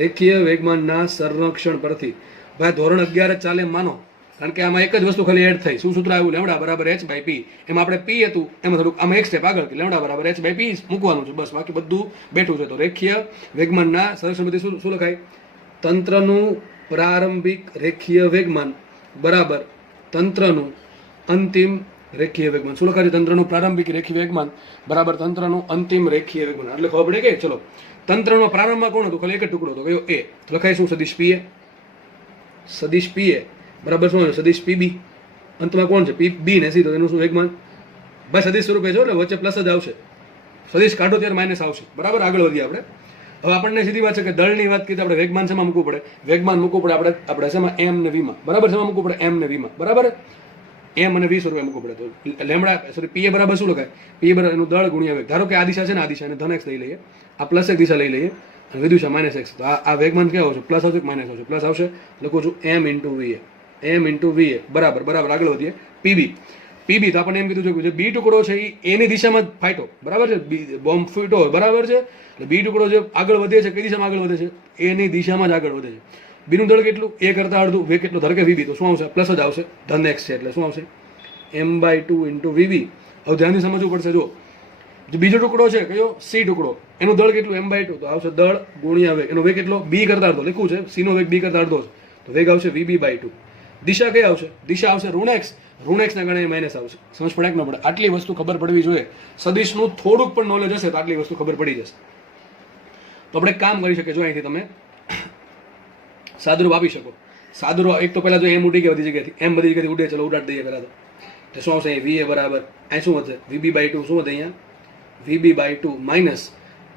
રેખીય વેગમાનના સંરક્ષણ પરથી. ભાઈ ધોરણ 11 જ ચાલે એમ માનો, કારણ કે આમાં એક જ વસ્તુ ખાલી એડ થઈ. શું સૂત્ર આવ્યું? લેમડા બરાબર h બાય પી. એમાં આપણે પી હતું, એમાં થોડુંક આમાં એક સ્ટેપ આગળ કે લેમડા બરાબર h બાય પી મૂકવાનું છે, બસ. બાકી બધું બેઠું છે. તો રેખીય વેગમાનના સંરક્ષણ પરથી શું લખાય? તંત્રનું પ્રારંભિક રેખીય વેગમાન બરાબર તંત્રનું અંતિમ રેખીય વેગમાન. શું લખાય છે? તંત્રનું પ્રારંભિક રેખીય વેગમાન બરાબર તંત્રનું અંતિમ રેખીય વેગમાન. એટલે ખબર પડે કે ચલો તંત્રનો પ્રારંભમાં કોણ હતું? ખાલી એક જ ટુકડો હતો, કયો? એ. તો લખાય શું? સદિશ પી એ. સદિશ પી એ બરાબર શું? સદિશ પીબી. અંતમાં કોણ છે? બી ને સી. તો એનું શું વેગમાન? ભાઈ સદિશ સ્વરૂપે છો એટલે વચ્ચે પ્લસ જ આવશે. સદિશ કાઢો ત્યારે માઇનસ આવશે. બરાબર, આગળ વધીએ આપણે. હવે આપણને સીધી વાત છે કે દળની વાત કીધી આપણે વેગમાન શેમાં મૂકવું પડે? વેગમાન મૂકવું પડે આપણે શેમાં? એમ ને વીમાં. બરાબર, શેમાં મૂકવું પડે? એમ ને વીમાં. બરાબર, એમ અને વી સ્વરૂપે મૂકવું પડે. તો લેમડા સોરી પી એ બરાબર શું લખાય? પી એ બરાબર એનું દળ ગુણ્યા વેગ. ધારો કે આ દિશા છે ને, આ દિશા, અને ધન એક્સ લઈ લઈએ, આ પ્લસ એક દિશા લઈ લઈએ અને વિદુષા માઇનસ એક્સ. તો આ વેગમાન કેવો આવશે? પ્લસ આવશે કે માઇનસ આવશે? પ્લસ આવશે. લખું છું એમ ઇન્ટુ વી એ. એમ ઇન્ટુ વી એ બરાબર બરાબર. આગળ વધીએ. પીબી. પીબી તો આપણને એમ કીધું છે કે જે બી ટુકડો છે એ એની દિશામાં જ ફાટ્યો. બરાબર છે, બોમ્બ ફૂટ્યો. બરાબર છે, એટલે બી ટુકડો જે આગળ વધે છે, કઈ દિશામાં આગળ વધે છે? એની દિશામાં જ આગળ વધે છે. બીનું દળ કેટલું? એ કરતા અડધું. વેગ કેટલો? ધારો કે વીબી, તો શું આવશે? પ્લસ જ આવશે. ધન એક્સ છે એટલે શું આવશે? M by two into V B. હવે ધ્યાનથી સમજવું પડશે. જો જે બીજો ટુકડો છે કયો? સી ટુકડો, એનું દળ કેટલું? M by two. તો આવશે દળ ગુણ્યા વેગ. એનો વેગ કેટલો? બી કરતા અડધો. લખ્યું છે સીનો વેગ બી કરતા અડધો છે, તો વેગ આવશે વીબી બાય ટુ. દિશા કઈ આવશે? દિશા આવશે ઋણ એક્સ. ઋણ એક્સ ના ગણે માઇનસ આવશે. સમજ પડે કે ન પડે? આટલી વસ્તુ ખબર પડવી જોઈએ. સદિશનું થોડુંક પણ નોલેજ હશે તો આટલી વસ્તુ ખબર પડી જશે. તો આપણે કામ કરી શકીએ. જો અહીંથી તમે સાદુરૂપ આપી શકો. સાદુરૂપ એક તો પહેલા જો એમ ઉડી ગયા બધી જગ્યાથી, એમ બધી જગ્યાથી ઉડે. ચલો ઉડાડી દઈએ પહેલા તો શું આવશે? વી એ બરાબર અહીં શું વધે? V B by two. શું વધે અહીંયા? V B by two minus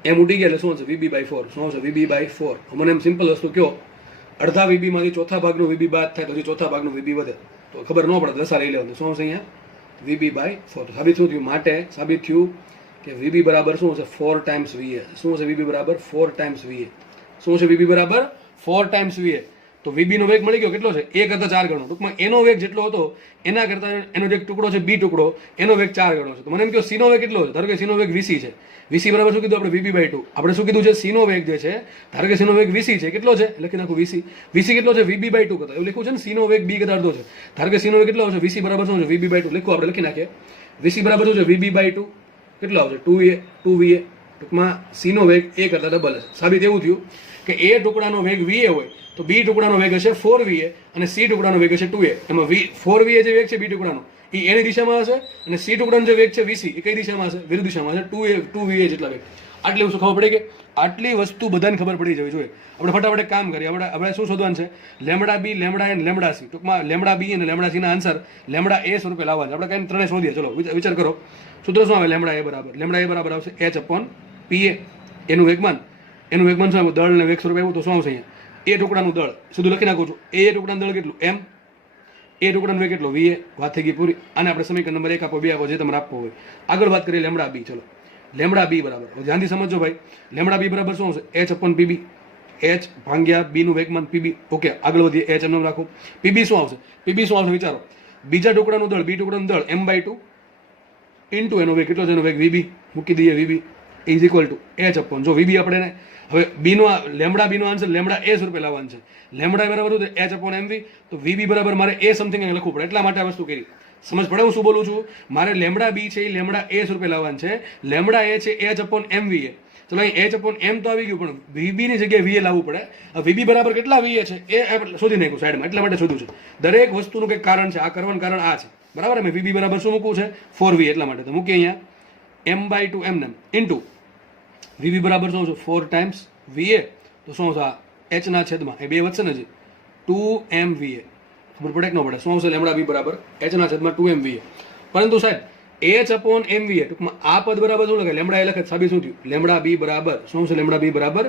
M ઉડી ગયા એટલે શું હશે? V B by four. શું આવશે? V B by four. મને એમ સિમ્પલ વસ્તુ કયો, અડધા વીબી માંથી ચોથા ભાગનું વીબી બાદ થાય તો હજી ચોથા ભાગનું વીબી વધે. તો ખબર ન પડે, દસા લઈ લેવાનું. શું આવશે અહીંયા? V B by four. સાબિત શું થયું? માટે સાબિત થયું કે વીબી બરાબર શું હશે? 4 ટાઈમ્સ વીએ. શું હશે? વીબી બરાબર 4 ટાઈમ્સ વીએ. શું છે? વીબી બરાબર 4 ટાઈમ્સ વીએ. તો વીબી નો વેગ મળી ગયો કેટલો છે? એ કરતા 4 ગણો. ટૂંકમાં એનો વેગ જેટલો હતો એના કરતા એનો જે ટુકડો છે બી ટુકડો, એનો વેગ 4 ગણો છે. તો મને એમ કહો સીનો વેગ કેટલો છે? ધારો કે સીનો વેગ વીસી છે. વીસી બરાબર શું કીધું આપણે? V B by two. આપણે શું કીધું છે? સીનો વેગ જે છે, ધારો કે સીનો વેગ વીસી છે, કેટલો છે? લખી નાખું વીસી. વીસી કેટલો છે? વીબી બાય ટુ કરતા. એવું લખ્યું છે ને, સીનો વેગ બી કરતા અડધો છે. ધારો કે સીનો વેગ કેટલો આવશે? વીસી બરાબર શું છે? V B by two. લખું આપણે, લખી નાખીએ. વીસી બરાબર શું છે? V B by two. કેટલો આવશે? 2વીએ. ટૂંકમાં સીનો વેગ એ કરતા ડબલ હશે. સાબિત એવું થયું કે એ ટુકડાનો વેગ વીએ હોય તો બી ટુકડાનો વેગ હશે 4વીએ અને સી ટુકડાનો વેગ હશે 2એ. એમાં 4વીએ જે વેગ છે બી ટુકડાનો એ એની દિશામાં હશે અને સી ટુકડાનો જે વેગ છે વીસી એ કઈ દિશામાં હશે? વિરુદ્ધ દિશામાં હશે. 2વીએ જેટલા વેગ. આટલી વસ્તુ ખબર પડી કે આટલી વસ્તુ બધાને ખબર પડી જવી જોઈએ. આપણે ફટાફટ એક કામ કરીએ. આપણે શું શોધવાનું છે? લેમડા બી, લેમડા એ, લેમડા સી. ટૂંકમાં લેમડા બી અને લેમડા સી ના આન્સર લેમડા એ સ્વરૂપે લાવવા છે. આપણે કઈ ત્રણે શોધીએ. ચલો વિચાર કરો. સૂત્ર શું આવે? લેમડા એ બરાબર આવશે h અપોન પી એ. એનું વેગમાન શું આવ્યું? દળ ને વેગ સ્વરૂપે આવ્યું. તો શું આવશે અહીંયા? એ ટુકડાનું દળ. સીધું લખી નાખું છું. એ ટુકડાનું દળ કેટલું? એમ. એ ટુકડાનું વેગ કેટલો? વીએ. વાત થઈ ગઈ પૂરી. આને આપણે સમીકરણ નંબર 1 આપો, 2 આપો, જે તમારે આપવો હોય. આગળ વાત કરીએ લેમડા બી. ચલો લેમડા બી બરાબર, ધ્યાનથી સમજો ભાઈ. લેમડા બી બરાબર શું આવશે? h upon PB. h ભાગ્યા બી નું વેગમાન પીબી. ઓકે, આગળ વધીએ. h એમ રાખો. પીબી શું આવશે? પીબી શું આવશે વિચારો? બીજા ટુકડાનું દળ, બી ટુકડાનું દળ એમ બાય ટુ ઇન્ટુ એનો વેગ કેટલો છે? એનો વેગ વીબી. મૂકી દઈએ VB is equal two h upon. જો વીબી આપણે હવે બીનો લેમડા બીનો આન્સર લેમડા એ સ્વરૂપે લાવવાનું છે. લેમડા બરાબર શું છે? h upon M V. તો વીબી બરાબર મારે એ સમથિંગ લખવું પડે. એટલા માટે આ વસ્તુ કરી. સમજ પડે હું શું બોલું છું? મારે લેમડા બી છે એ લેમડા એ સ્વરૂપે લાવવાનું છે. લેમડા એ છે h અપોન એમવીએ. ચલો અહીં h અપોન એમ તો આવી ગયું, પણ વીબી ની જગ્યાએ વીએ લાવવું પડે. વીબી બરાબર કેટલા વીએ છે એ શોધી નાખ્યું સાઈડમાં. એટલા માટે શોધું છે. દરેક વસ્તુનું કંઈક કારણ છે. આ કરવાનું કારણ આ છે. બરાબર. અમે વીબી બરાબર શું મૂકવું છે? 4વી. એટલા માટે તો મૂકીએ અહીંયા એમ બાય ટુ એમ નેમ ઇન્ટુ વીબી બરાબર શું છે? 4 ટાઈમ્સ વીએ. તો શું આવશે? એચ ના છેદમાં એ બે વધશે ને, 2mVA. ખબર પડે કે ન પડે? શું આવશે? લેમડા બી બરાબર h ના છેદમાં 2mVA. પરંતુ સાહેબ h અપોન mVA ટૂંકમાં આ પદ બરાબર શું લખાય? લેમડા એ લખે. સાબિત શું થયું? લેમડા બી બરાબર શું છે? લેમડા બી બરાબર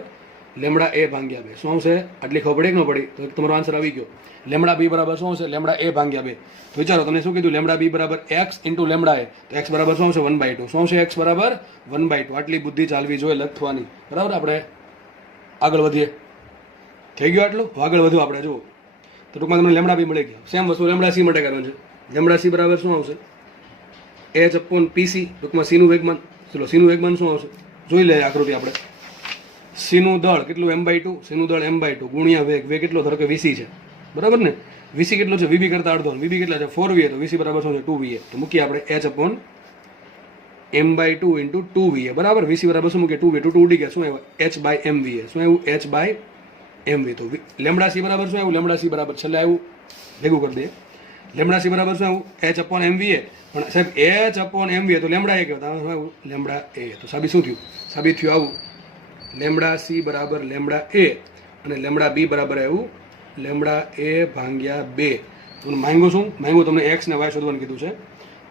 લેમડા એ ભાગ્યા 2 શું આવશે? આટલી ખબર પડી કે ન પડી? તો તમારો આન્સર આવી ગયો. લેમડા બી બરાબર શું આવશે? લેમડા એ ભાગ્યા 2. તો વિચારો તમને શું કીધું? લેમડા બી બરાબર એક્સ ઇન્ટુ લેમડા એ. તો એક્સ બરાબર શું આવશે? 1/2. શું આવશે? એક્સ બરાબર 1/2. આટલી બુદ્ધિ ચાલવી જોઈએ લખવાની. બરાબર, આપણે આગળ વધીએ. થઈ ગયું આટલું? આગળ વધુ આપણે જુઓ. તો ટૂંકમાં તમને લેમડા બી મળી ગયા. સેમ વસ્તુ લેમડા સી માટે કરવાનું છે. લેમડા સી બરાબર શું આવશે? એચ અપોન પીસી. ટૂંકમાં સીનું વેગમાન. ચલો સીનું વેગમાન શું આવશે? જોઈ લે આકૃતિ આપણે. સીનું દળ કેટલું? m/2. સીનું દળ m/2 ગુણ્યા વેગ. વેગ કેટલો? ધારો કે વીસી છે. બરાબર ને? વીસી કેટલો છે? વીબી કરતા અડધો. વીબી કેટલા છે? 4va. તો વીસી બરાબર શું છે? 2va. તો મૂકીએ આપણે h upon m/2 into 2va. બરાબર. વીસી બરાબર શું મૂકીએ? 2va. 2 ઉડી ગયા. શું આવ્યું? h/mva. શું આવ્યું? h/mv. તો લેમડા સી બરાબર શું આવ્યું? લેમડા સી બરાબર છેલ્લે આવ્યું, ભેગું કરી દઈએ. લેમડા સી બરાબર શું આવ્યું? h upon mva. પણ સાહેબ h અપોન mva તો લેમડા એ કહેવાય. શું આવ્યું? લેમડા એ. તો સાબિત શું થયું? સાબિત થયું આવું, લેમડા સી બરાબર લેમડા એ અને લેમડા બી બરાબર આવ્યું લેમડા એ ભાગ્યા 2. તમને માંગ્યું શું? માંગ્યું તમને એક્સ ને વાય શોધવાનું કીધું છે.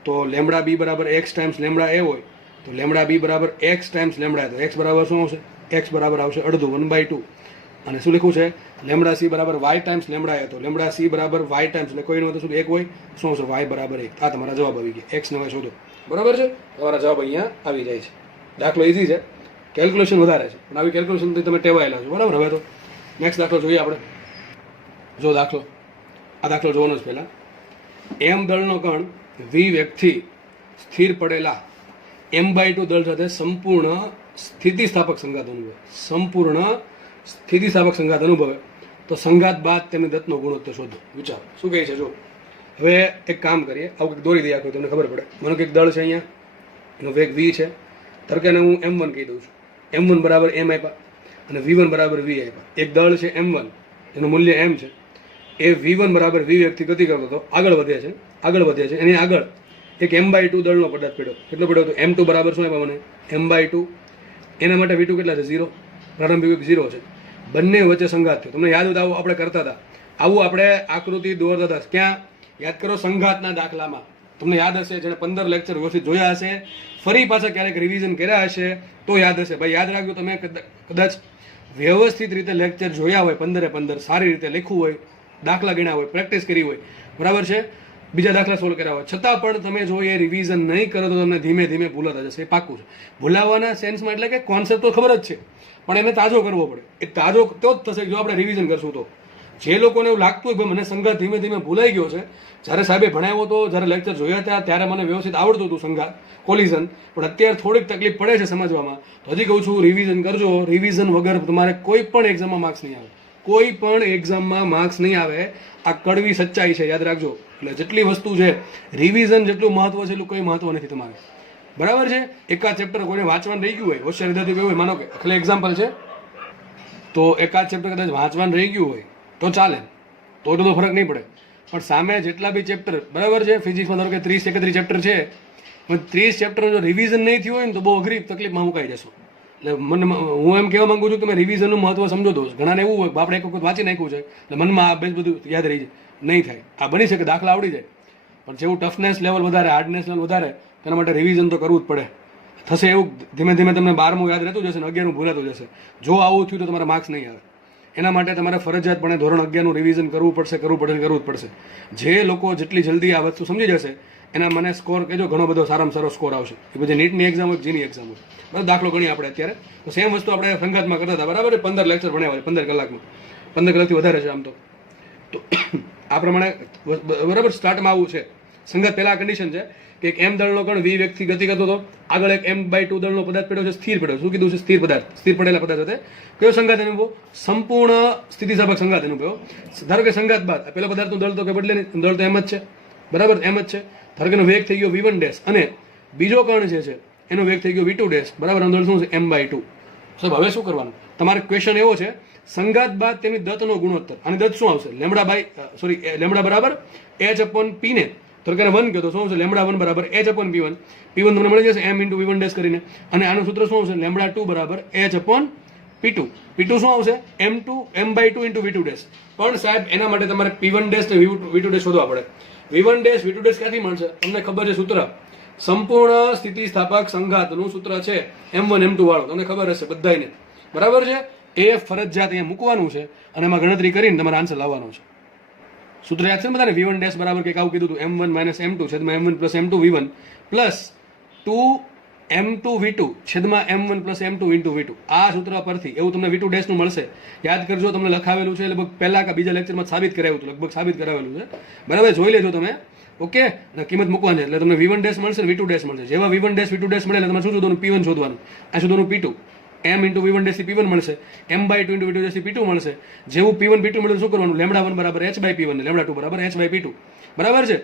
તો લેમડા બી બરાબર એક્સ ટાઈમ્સ લેમડા એ હોય તો લેમડા બી બરાબર એક્સ ટાઈમ્સ લેમડા એ. તો એક્સ બરાબર શું આવશે? એક્સ બરાબર આવશે અડધું 1/2. અને શું લખ્યું છે? લેમડા સી બરાબર વાય ટાઈમ્સ લેમડા એ. તો લેમડા સી બરાબર વાય ટાઈમ્સ એટલે કોઈનું હતું શું? 1 હોય. શું આવશે? વાય બરાબર 1. આ તમારા જવાબ આવી ગયા. એક્સ ને વાય શોધો. બરાબર છે? તમારા જવાબ અહીંયા આવી જાય છે. દાખલો ઇઝી છે, કેલ્ક્યુલેશન વધારે છે, પણ આવી કેલ્ક્યુલેશનથી તમે ટેવાયેલા છો. બરાબર. હવે તો નેક્સ્ટ દાખલો જોઈએ આપણે. જો દાખલો, આ દાખલો જોવાનો જ પહેલાં. એમ દળનો કણ વી વેગથી સ્થિર પડેલા m/2 દળ સાથે સંપૂર્ણ સ્થિતિસ્થાપક સંઘાત અનુભવે. સંપૂર્ણ સ્થિતિસ્થાપક સંઘાત અનુભવે તો સંઘાત બાદ તેમની દત્તનો ગુણોત્તર શોધો. વિચારો શું કહે છે. જો હવે એક કામ કરીએ, આવું કંઈક દોરી દઈએ આખું, તમને ખબર પડે. મને કંઈક દળ છે અહીંયા, એનો વેગ v છે. ધારો કે હું m1 કહી દઉં છું. m1 બરાબર m આપ્યા અને v1 બરાબર v આપ્યા. એક દળ છે m1, એનું મૂલ્ય m છે. એ v1 બરાબર v વેગથી ગતિ કરતો હતો, આગળ વધે છે. એની આગળ એક m/2 દળનો પદાર્થ પડ્યો. કેટલો પડ્યો? તો m2 બરાબર શું આપ્યા મને? m/2. એના માટે v2 કેટલા છે? 0. પ્રારંભિક વેગ 0 છે. બંને વચ્ચે સંઘાત થયો. તમને યાદ હોય તો આવું આપણે કરતા હતા. આવું આપણે આકૃતિ દોરતા હતા. ક્યાં? યાદ કરો, સંઘાતના દાખલામાં. તમને યાદ હશે, જેને 15 લેક્ચર વ્યવસ્થિત જોયા હશે, ફરી પાછા ક્યારેક રિવિઝન કર્યા હશે તો યાદ હશે. ભાઈ યાદ રાખજો, તમે કદાચ વ્યવસ્થિત રીતે લેક્ચર જોયા હોય, 15 સારી રીતે લખ્યું હોય, દાખલા ગણ્યા હોય, પ્રેક્ટિસ કરી હોય, બરાબર છે, બીજા દાખલા સોલ્વ કર્યા હોય, છતાં પણ તમે જો એ રિવિઝન નહીં કરો તો તમને ધીમે ધીમે ભૂલાતા જશે. એ પાક્કું છે. ભૂલાવાના સેન્સમાં એટલે કે કોન્સેપ્ટ તો ખબર જ છે, પણ એને તાજો કરવો પડે. એ તાજો તો જ થશે જો આપણે રિવિઝન કરશું તો. જે લોકોને એવું લાગતું હોય મને સંઘાત ધીમે ધીમે ભૂલાઈ ગયો છે, જ્યારે સાહેબે ભણાવ્યો હતો, જ્યારે લેક્ચર જોયા હતા ત્યારે મને વ્યવસ્થિત આવડતું હતું સંઘાત, કોલિઝન, પણ અત્યારે થોડીક તકલીફ પડે છે સમજવામાં. તો હજી કહું છું, રિવિઝન કરજો. રિવિઝન વગર તમારે કોઈ પણ એક્ઝામમાં માર્ક્સ નહીં આવે. કોઈ પણ એક્ઝામમાં માર્ક્સ નહીં આવે. આ કડવી સચ્ચાઈ છે, યાદ રાખજો. એટલે જેટલી વસ્તુ છે, રિવિઝન જેટલું મહત્વ છે એટલું કોઈ મહત્વ નથી તમારે. બરાબર છે? એકાદ ચેપ્ટર કોઈને વાંચવાનું રહી ગયું હોય, હોશિયાર વિદ્યાર્થી કેવું હોય, માનો કે એટલે એક્ઝામ્પલ છે, તો એકાદ ચેપ્ટર કદાચ વાંચવાનું રહી ગયું હોય તો ચાલે, તો એટલો ફરક નહીં પડે. પણ સામે જેટલા બી ચેપ્ટર, બરાબર છે, ફિઝિક્સમાં ધારો કે 30-31 ચેપ્ટર છે, પણ 30 ચેપ્ટરનું જો રિવિઝન નહીં થયું હોય ને તો બહુ અઘરી તકલીફમાં મુકાઈ જશો. એટલે હું એમ કહેવા માંગુ છું કે તમે રિવિઝનનું મહત્વ સમજો દો. ઘણાને એવું હોય આપણે એક વખત વાંચી નાખ્યું છે એટલે મનમાં આ બધું યાદ રહી જાય. નહીં થાય. આ બની શકે દાખલા આવડી જાય, પણ જેવું ટફનેસ લેવલ વધારે, હાર્ડનેસ લેવલ વધારે, તેના માટે રિવિઝન તો કરવું જ પડે. થશે એવું ધીમે ધીમે તમને 12મું યાદ રહેતું જશે ને 11મું ભૂલાતું જશે. જો આવું થયું તો તમારા માર્ક્સ નહીં આવે. એના માટે તમારે ફરજિયાતપણે ધોરણ 11નું રિવિઝન કરવું જ પડશે. જે લોકો જેટલી જલ્દી આ વસ્તુ સમજી જશે એના મને સ્કોર કહેજો, ઘણો બધો સારામાં સારો સ્કોર આવશે. એ બધી નીટની એક્ઝામ હોય, જીની એક્ઝામ હોય. બરાબર, દાખલો ગણીએ આપણે અત્યારે તો સેમ વસ્તુ આપણે સંઘાતમાં કરતા હતા. બરાબર, 15 લેક્ચર ભણ્યા હોય 15 કલાકમાં, 15 કલાકથી વધારે છે આમ તો. આ પ્રમાણે બરાબર સ્ટાર્ટમાં આવું છે. સંઘાત પહેલા આ કન્ડિશન છે કે એક m દળનો કણ v વેગથી ગતિ કરતો હતો, આગળ એક m/2 દળનો પદાર્થ પડ્યો છે, સ્થિર પડ્યો. શું કીધું છે? સ્થિર પદાર્થ, સ્થિર પડેલા પદાર્થ સાથે કયો સંઘાત અનુભવ? સંપૂર્ણ સ્થિતિસ્થાપક સંઘાત અનુભવ. ધારો કે સંઘાત બાદ પેલા પદાર્થનું દળ તો કે બદલે નહીં, દળ તો એમ જ છે. બરાબર, એમ જ છે. ધારો કે એનો વેગ થઈ ગયો v1 અને બીજો કણ જે છે એનો વેગ થઈ ગયો v2. બરાબર, દળ શું છે? m/2. સાહેબ હવે શું કરવાનું? તમારે ક્વેશ્ચન એવો છે, સંઘાત બાદ તેની દત્તનો ગુણોત્તર. અને દત્ત શું આવશે? લેમડા બરાબર h/p ને તો કે 1 કહો તો શું આવશે? લેમડા 1 બરાબર h/p1. p1 તમને મળી જશે m × v1 કરીને. અને આનું સૂત્ર શું આવશે? લેમડા 2 બરાબર h/p2. p2 શું આવશે? m/2 × v2. પણ સાહેબ એના માટે તમારે p1 ને v2 શોધવા પડે. v1 v2 ક્યાંથી મળશે? તમને ખબર છે સૂત્ર, સંપૂર્ણ સ્થિતિસ્થાપક સંઘાતનું સૂત્ર છે m1 m2 વાળું. તમને ખબર હશે બધાને. બરાબર છે? એ ફરજિયાત અહીંયા મૂકવાનું છે અને એમાં ગણતરી કરીને તમારે આન્સર લાવવાનો છે. સૂત્ર યાદ છે ને બધાને? v1 ડેશ બરાબર કંઈક આવું કીધું હતું, m1 માઇનસ m2 છેદમાં m1 plus m2 v1 plus 2m2 v2 છેદમાં m1 plus m2 into v2. આ સૂત્ર પરથી એવું તમને v2 ડેશનું મળશે. યાદ કરજો, તમને લખાવેલું છે, લગભગ પહેલા કે બીજા લેક્ચરમાં સાબિત કરાવ્યું હતું, લગભગ સાબિત કરાવેલું છે. બરાબર, જોઈ લેજો તમે. ઓકે, અને કિંમત મૂકવાની એટલે તમને v1 ડેશ મળશે ને v2 ડેશ મળશે. જેવા v1 ડેશ v2 ડેશ મળે એટલે તમારે શું શોધવાનું? p1 શોધવાનું. આ શોધવાનું p2. m into v1 dash p1 મળશે, m by 2 into v2 dash p2 મળશે. જેવું p1 p2 મળે શું કરવાનું? λ1 બરાબર h બાય p1 ને λ2 બરાબર h બાય p2. બરાબર છે?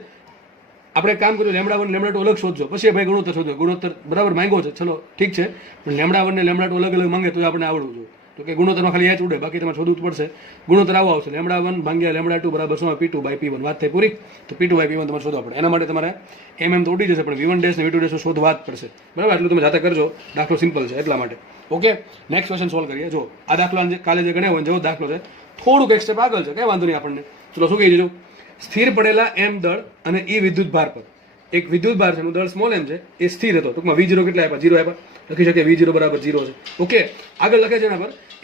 આપણે કામ કર્યું, λ1 λ2 અલગ શોધજો, પછી ભાઈ ગુણોત્તર શોધો. ગુણોત્તર બરાબર માંગ્યો છે, ચલો ઠીક છે, પણ λ1 ને λ2 અલગ અલગ માંગે તો આપણે આવડવું જોઈએ. તો કે ગુણોત્તરમાં ખાલી h ઉડે, બાકી તમારે શોધવું પડશે. ગુણોત્તર આવો આવશે, λ1 ભાગ્યા λ2 બરાબર શું? p2 by p1. વાત થઈ પૂરી? તો p2 બાય p1 તમારે શોધવા પડે. એના માટે તમારે તો ઉડી જશે, પણ v1 ડેશ ને v2 ડેશ શોધવા જ પડશે. બરાબર, એટલું તમે જાતે કરજો, દાખલો સિમ્પલ છે એટલા માટે. ઓકે, નેક્સ્ટ ક્વેશ્ચન સોલ્વ કરીએ. જો આ દાખલો કાલે જે ગણ્યો હોય જેવો દાખલો છે, થોડુંક એક સ્ટેપ આગળ છે, કઈ વાંધો નહીં આપણને. ચલો શું કહી દેજો? સ્થિર પડેલા m દળ અને e વિદ્યુત ભાર પર એક વિદ્યુત ભાર છે, એનું દળ સ્મોલ m છે, એ સ્થિર હતો. ટૂંકમાં v0 કેટલા આપ્યા? 0 આપ્યા. લખી શકીએ v0 બરાબર 0 છે. ઓકે, આગળ લખે છે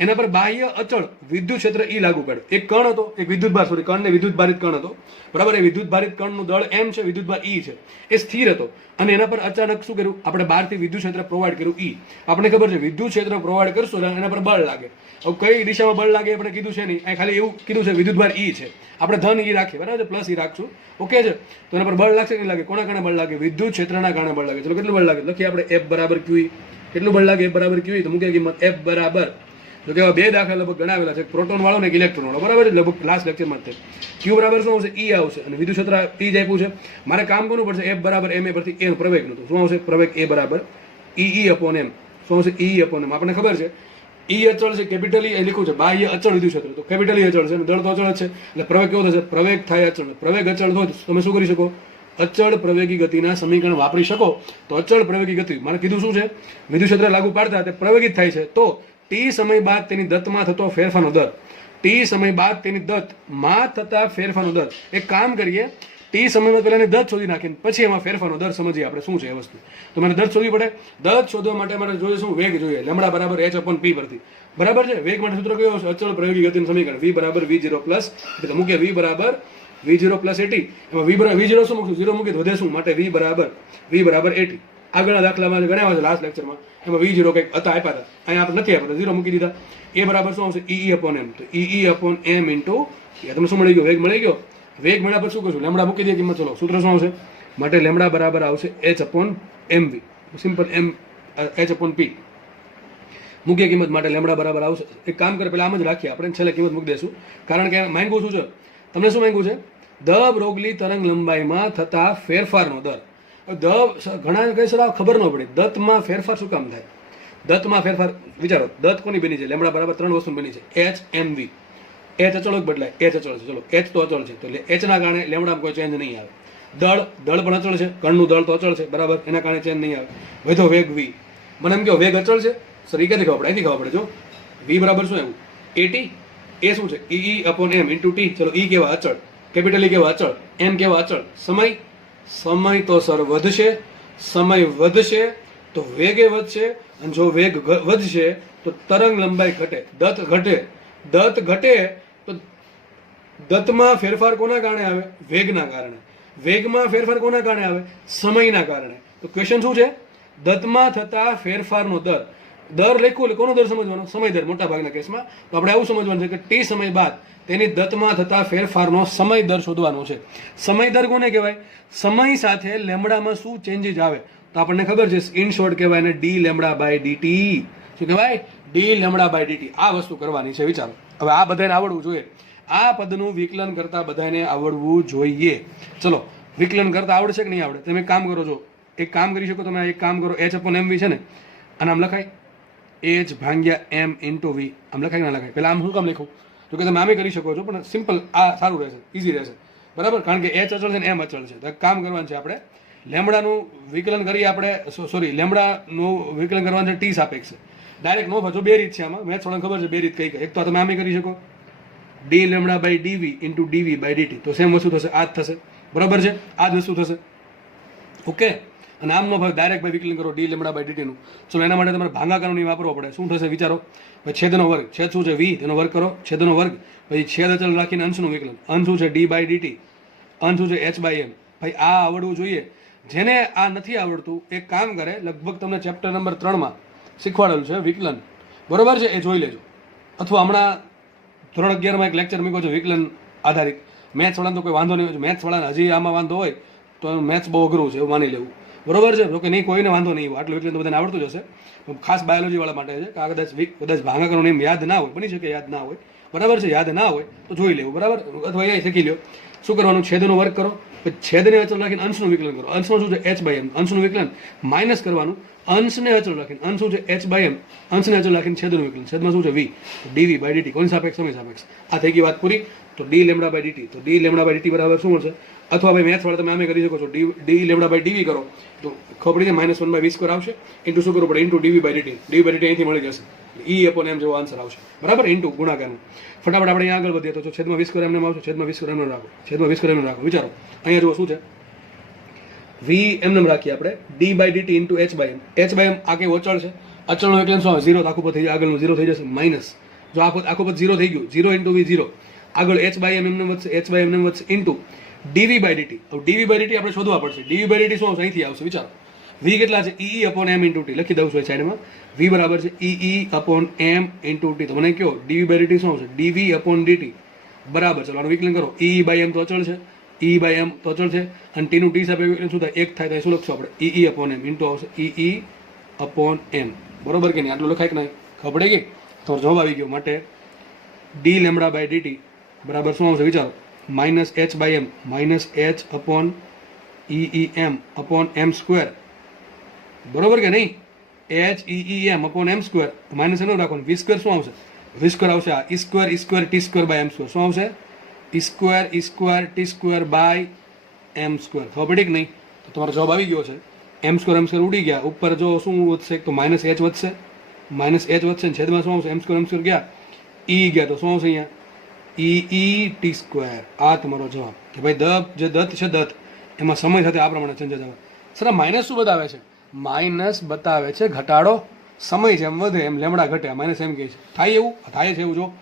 એના પર બાહ્ય અચળ વિદ્યુત ક્ષેત્ર E લાગુ પડ્યો. એક કણ હતો, એક વિદ્યુત ભાર, સોરી કણ ને વિદ્યુત ભારિત કણ હતો. બરાબર, એ વિદ્યુત ભારિત કણનું દળ m છે, વિદ્યુત ભાર E છે, એ સ્થિર હતો. અને એના પર અચાનક શું કર્યું? આપણે બહારથી વિદ્યુત ક્ષેત્ર પ્રોવાઈડ કર્યું E. આપણને ખબર છે વિદ્યુત ક્ષેત્ર પ્રોવાઈડ કરશો એટલે એના પર બળ લાગે. હવે કઈ દિશામાં બળ લાગે આપણે કીધું છે નહીં, ખાલી એવું કીધું છે વિદ્યુત ભાર E છે. આપણે ધન E રાખીએ, બરાબર, પ્લસ E રાખશું. ઓકે છે, તો એના પર બળ લાગશે કે નહીં લાગે? કોના કારણે બળ લાગે? વિદ્યુત ક્ષેત્રના કારણે બળ લાગે. ચલો કેટલું બળ લાગે લખીએ આપણે. F બરાબર QE. કેટલું બળ લાગે? F બરાબર QE. તો મૂકીએ કિંમત F બરાબર, તો કેવા બે દાખલા લગભગ ગણાવેલા છે, પ્રોટોન વાળો ને એક ઇલેક્ટ્રોન વાળો. બરાબર, લગભગ લાસ્ટ લેક્ચરમાં જ Q બરાબર શું આવશે? E આવશે. અને વિદ્યુત ક્ષેત્ર E જ આપ્યું છે. મારે કામ કરવું પડશે F બરાબર ma પરથી એ પ્રવેગ નું. શું આવશે? પ્રવેગ A બરાબર E અપોન m. શું આવશે? E upon m. આપણને ખબર છે E અચળ છે, કેપિટલ E લખ્યું છે, બાહ્ય અચળ વિદ્યુત ક્ષેત્ર, તો કેપિટલ E અચળ છે અને દળ તો અચળ છે, એટલે પ્રવેગ કેવો થશે? પ્રવેગ થાય અચળ. પ્રવેગ અચળ હોય તો તમે શું કરી શકો? અચળ પ્રવેગી ગતિના સમીકરણ વાપરી શકો. તો અચળ પ્રવેગી ગતિ મારે કીધું શું છે? વિદ્યુત ક્ષેત્ર લાગુ પાડતા તે પ્રવેગિત થાય છે, તો t સમય બાદ તેની દત્તમાં થતો ફેરફારનો દર. t સમય બાદ તેની દત્તમાં થતા ફેરફારનો દર. એક કામ કરીએ, t સમયમાં પહેલા દત્ત શોધી નાખીને પછી એમાં ફેરફારનો દર સમજીએ આપણે શું છે એ વસ્તુ. તો મારે દત્ત શોધવી પડે. દત્ત શોધવા માટે મારે જોઈએ શું? વેગ જોઈએ, λ બરાબર h અપોન p પરથી. બરાબર છે? વેગ માટે સૂત્ર કયું આવશે? અચળ પ્રવેગી ગતિનું સમીકરણ v બરાબર v0 પ્લસ, એટલે મૂકીએ v બરાબર v0 પ્લસ 80. એમાં v0 શું મૂકશું? 0 મૂકીએ વધે શું? માટે v બરાબર 80. આગળના દાખલામાં ગણ્યા છે લાસ્ટ લેક્ચરમાં, એમાં v0 કંઈક હતા આપ્યા હતા, અહીંયા આપણે નથી આપ્યા, 0 મૂકી દીધા. એ બરાબર શું આવશે? E upon m. તો E અપોન m ઇન્ટુ તમને શું મળી ગયો? વેગ મળી ગયો. વેગ મળ્યા પર શું કરશું? લેમડા મૂકી દઈએ કિંમત. ચલો સૂત્ર શું આવશે? માટે લેમડા બરાબર આવશે h upon mv. Simple m h upon p. મૂકીએ કિંમત, માટે લેમડા બરાબર આવશે. એક કામ કરે, પેલા આમ જ રાખીએ આપણે, છેલ્લે કિંમત મૂકી દઈશું, કારણ કે માંગ્યું શું છે તમને? શું માંગ્યું છે? દ બ્રોગલી તરંગ લંબાઈમાં થતા ફેરફારનો દર. ઘણા કહે સર ખબર ન પડે દત્તમાં ફેરફાર શું કામ થાય? દત્તમાં ફેરફાર વિચારો, દત્ત કોની બની છે? લેમડા બરાબર 3 વસ્તુ બની છે, h mv. h અચળ બદલાય, h અચળ છે, ચલો h તો અચળ છે, તો h ના કારણે લેમડામાં કોઈ ચેન્જ નહીં આવે. દળ પણ અચળ છે, કણનું દળ તો અચળ છે, બરાબર, એના કારણે ચેન્જ નહીં આવે. વધો વેગ v. મને એમ કહો વેગ અચળ છે સર, એ ક્યાંથી ખબર પડે? અહીંથી ખબર પડે. જો v બરાબર શું આવ્યું? 80. એ શું છે? E upon m into t. ચલો E કેવા? અચળ. કેપિટલ E કેવા? અચળ. m કેવા? અચળ. સમય તો સર વધશે, સમય વધશે તો વેગે વધશે, અને જો વેગ વધશે તો તરંગ લંબાઈ ઘટે, દત્ત ઘટે તો દત્તમાં ફેરફાર કોના કારણે આવે? વેગના કારણે. વેગમાં ફેરફાર કોના કારણે આવે? સમયના કારણે. તો ક્વેશ્ચન શું છે? દત્તમાં થતા ફેરફારનો દર. દર લખ્યું એટલે કોનો દર સમજવાનો? સમય દર મોટા ભાગના કેસમાં. તો આપણે આવું સમજવાનું છે કે t સમય બાદ તેની દત્તમાં થતા ફેરફારનો સમય દર શોધવાનો છે. સમય દર કોને કહેવાય? સમય સાથે લેમડામાં શું ચેન્જીસ આવે તો આપણને ખબર છે, ઇન શોર્ટ કહેવાય ને d લેમડા બાય dt. શું કહેવાય? d lambda by dt. આ વસ્તુ કરવાની છે, વિચારો. હવે આ બધાને આવડવું જોઈએ. આ પદનું વિકલન કરતા બધાને આવડવું જોઈએ. ચલો વિકલન કરતા આવડશે કે નહીં આવડે? તમે કામ કરો, છો એક કામ કરી શકો તમે, એક કામ કરો, h અપોન mv છે ને, અને આમ લખાય h ભાગ્યા m ઇન્ટુ v. આમ લખાય ના લખાય? પહેલા આમ શું કામ લખું? તો કે તમે આમે કરી શકો છો, પણ સિમ્પલ આ સારું રહેશે, ઇઝી રહેશે. બરાબર, કારણ કે h અચળ છે ને m અચળ છે. તો કામ કરવાનું છે આપણે, લેમડાનું વિકલન કરીએ આપણે, સોરી લેમડાનું વિકલન કરવાનું છે t સાપેક્ષે. ડાયરેક્ટ નો ભાજો, બે રીત છે આમાં, મેં થોડા ખબર છે બે રીત કઈ કઈ. એક તો તમે આમે કરી શકો d lambda by dv into dv by dt. તો સેમ વસ્તુ થશે, આ જ થશે. બરાબર છે? આ જ વસ્તુ થશે. ઓકે, અને આમ ન ભાઈ ડાયરેક્ટ ભાઈ વિકલન કરો ડી લેમડા બાય ડીટીનું. ચલો એના માટે તમારે ભાગાકારનો નિયમ વાપરવો પડે. શું થશે વિચારો? ભાઈ છેદનો વર્ગ, છેદ શું છે વી, તેનો વર્ગ કરો, છેદનો વર્ગ, પછી છેદ અચળ રાખીને અંશનું વિકલન, અંશ શું છે ડી બાય ડીટી, અંશ શું છે એચ બાય એમ. ભાઈ આ આવડવું જોઈએ. જેને આ નથી આવડતું એક કામ કરે, લગભગ તમને ચેપ્ટર નંબર 3માં શીખવાડેલું છે વિકલન, બરોબર છે, એ જોઈ લેજો. અથવા હમણાં ધોરણ 11માં એક લેક્ચર મૂક્યો છે વિકલન આધારિત. મેથ્સ વાળાને તો કોઈ વાંધો નહીં હોય, મેથ્સ વાળાને હજી આમાં વાંધો હોય તો મેથ્સ બહુ અઘરું છે એવું માની લેવું, બરોબર છે. જોકે નહીં કોઈને વાંધો નહીં, આટલું વિકલન તો બધાને આવડતું જ હશે. ખાસ બાયોલોજી વાળા માટે છે કે આ કદાચ ભાગાકારનો નિયમ યાદ ના હોય, બની શકે યાદ ના હોય, બરાબર છે. યાદ ના હોય તો જોઈ લેવું, બરાબર, અથવા અહીંયા શીખી લો. શું કરવાનું? છેદનો વર્ગ કરો, પછી છેદને અચળ રાખીને અંશનું વિકલન કરો. અંશનું શું છે એચ બાય એમ, અંશનું વિકલન માઇનસ કરવાનું, અંશને અચળ રાખીને, અંશ શું છે એચ બાય એમ, અંશને અચળ રાખીને છેદનું વિકલન, છેદમાં શું છે વી, ડીવી બાય ડીટી, કોની સાપેક્ષ? સમય સાપેક્ષ. આ થઈ ગઈ વાત પૂરી. તો ડી લેમડા બાય ડીટી, તો ડી લેમડા બાય ડીટી બરાબર શું મળશે? અથવા ભાઈ મેથ્સ વાળા તમે આમે કરી શકો છો, ડી લેમડા બાય ડીવી કરો તો ખબર પડી જાય -1/v² આવશે, ઇન્ટુ શું કરવું પડે? Into D V by D T, D V by D T અહીંથી મળી જશે, ઈ અપોન એમ જેવો આન્સર આવશે, બરાબર, ઇન્ટુ ગુણાકારનું. ફટાફટ આપણે અહીંયા આગળ વધીએ તો છેદમાં 20² એમને આવશે, છેદમાં 20² એમને રાખો, છેદમાં 20² એમને રાખો. વિચારો અહીંયા જુઓ શું છે, વી એમને રાખીએ આપણે, D by D T into H by M. H by M આ કઈ અચળ છે, અચળનો વિકલન શું આવે? 0, આખું પદ થઈ જાય, આગળનું 0 થઈ જશે, માઇનસ, જો આખું પદ 0 થઈ ગયું, 0 ઇન્ટુ વી 0, આગળ એચ બાય એમ એમને વધશે, એચ બાય એમને વધશે, ઇન્ટુ ડીવી બાય ડીટી. હવે ડીવી બાય ડીટી આપણે શોધવા પડશે. ડીવી બાય ડીટી શું આવશે? અહીંથી આવશે. વિચારો વી કેટલા છે? ઈ અપોન એમ ઇન્ટુ ટી. લખી દઉં છું સાઈડમાં, વી બરાબર છે ઈ અપોન એમ ઇન્ટુ ટી. તો મને કહો ડીવી બાય ડીટી શું આવશે? ડીવી અપોન ડીટી બરાબર. ચલો આનું વિકલન કરો. ઈ બાય એમ તો અચળ છે, ઈ બાય એમ તો અચળ છે, અને ટીનું ટી સાથે વિકલન શું થાય? એક થાય. તો શું લખશું આપણે? ઈ અપોન એમ ઇન્ટુ આવશે ઈ અપોન એમ, બરોબર કે નહીં? આટલું લખાય કે નહીં? ખબર પડી ગઈ? તો જવાબ આવી ગયો. માટે ડી લેમડા બાય ડીટી બરાબર શું આવશે? વિચારો, minus H by M, minus H upon E M upon M square, બરોબર કે નહીં? H E M upon M square, minus એનો રાખવાનું, વી સ્ક્વેર શું આવશે? વી સ્ક્વેર આવશે આ E square T square by M square. શું આવશે? E square T square by M square. ખબર પડી કે નહીં? તો તમારો જવાબ આવી ગયો છે. એમ સ્ક્વેર ઉડી ગયા, ઉપર જો શું વધશે? તો માઇનસ એચ વધશે, માઇનસ એચ વધશે, ને છેદમાં શું આવશે? એમ સ્ક્વેર ગયા, ઈ ગયા, તો શું આવશે અહીંયા? ઈ ટી સ્ક્વેર. આ તમારો જવાબ. કે ભાઈ જે દત્ત છે, દત્ત એમાં સમય સાથે આ પ્રમાણે ચેન્જ આવે. સર આ માઇનસ શું બતાવે છે? માઇનસ બતાવે છે ઘટાડો, સમય જેમ વધે એમ લેમડા ઘટે. માઇનસ એમ કહે છે થાય એવું, થાય છે એવું.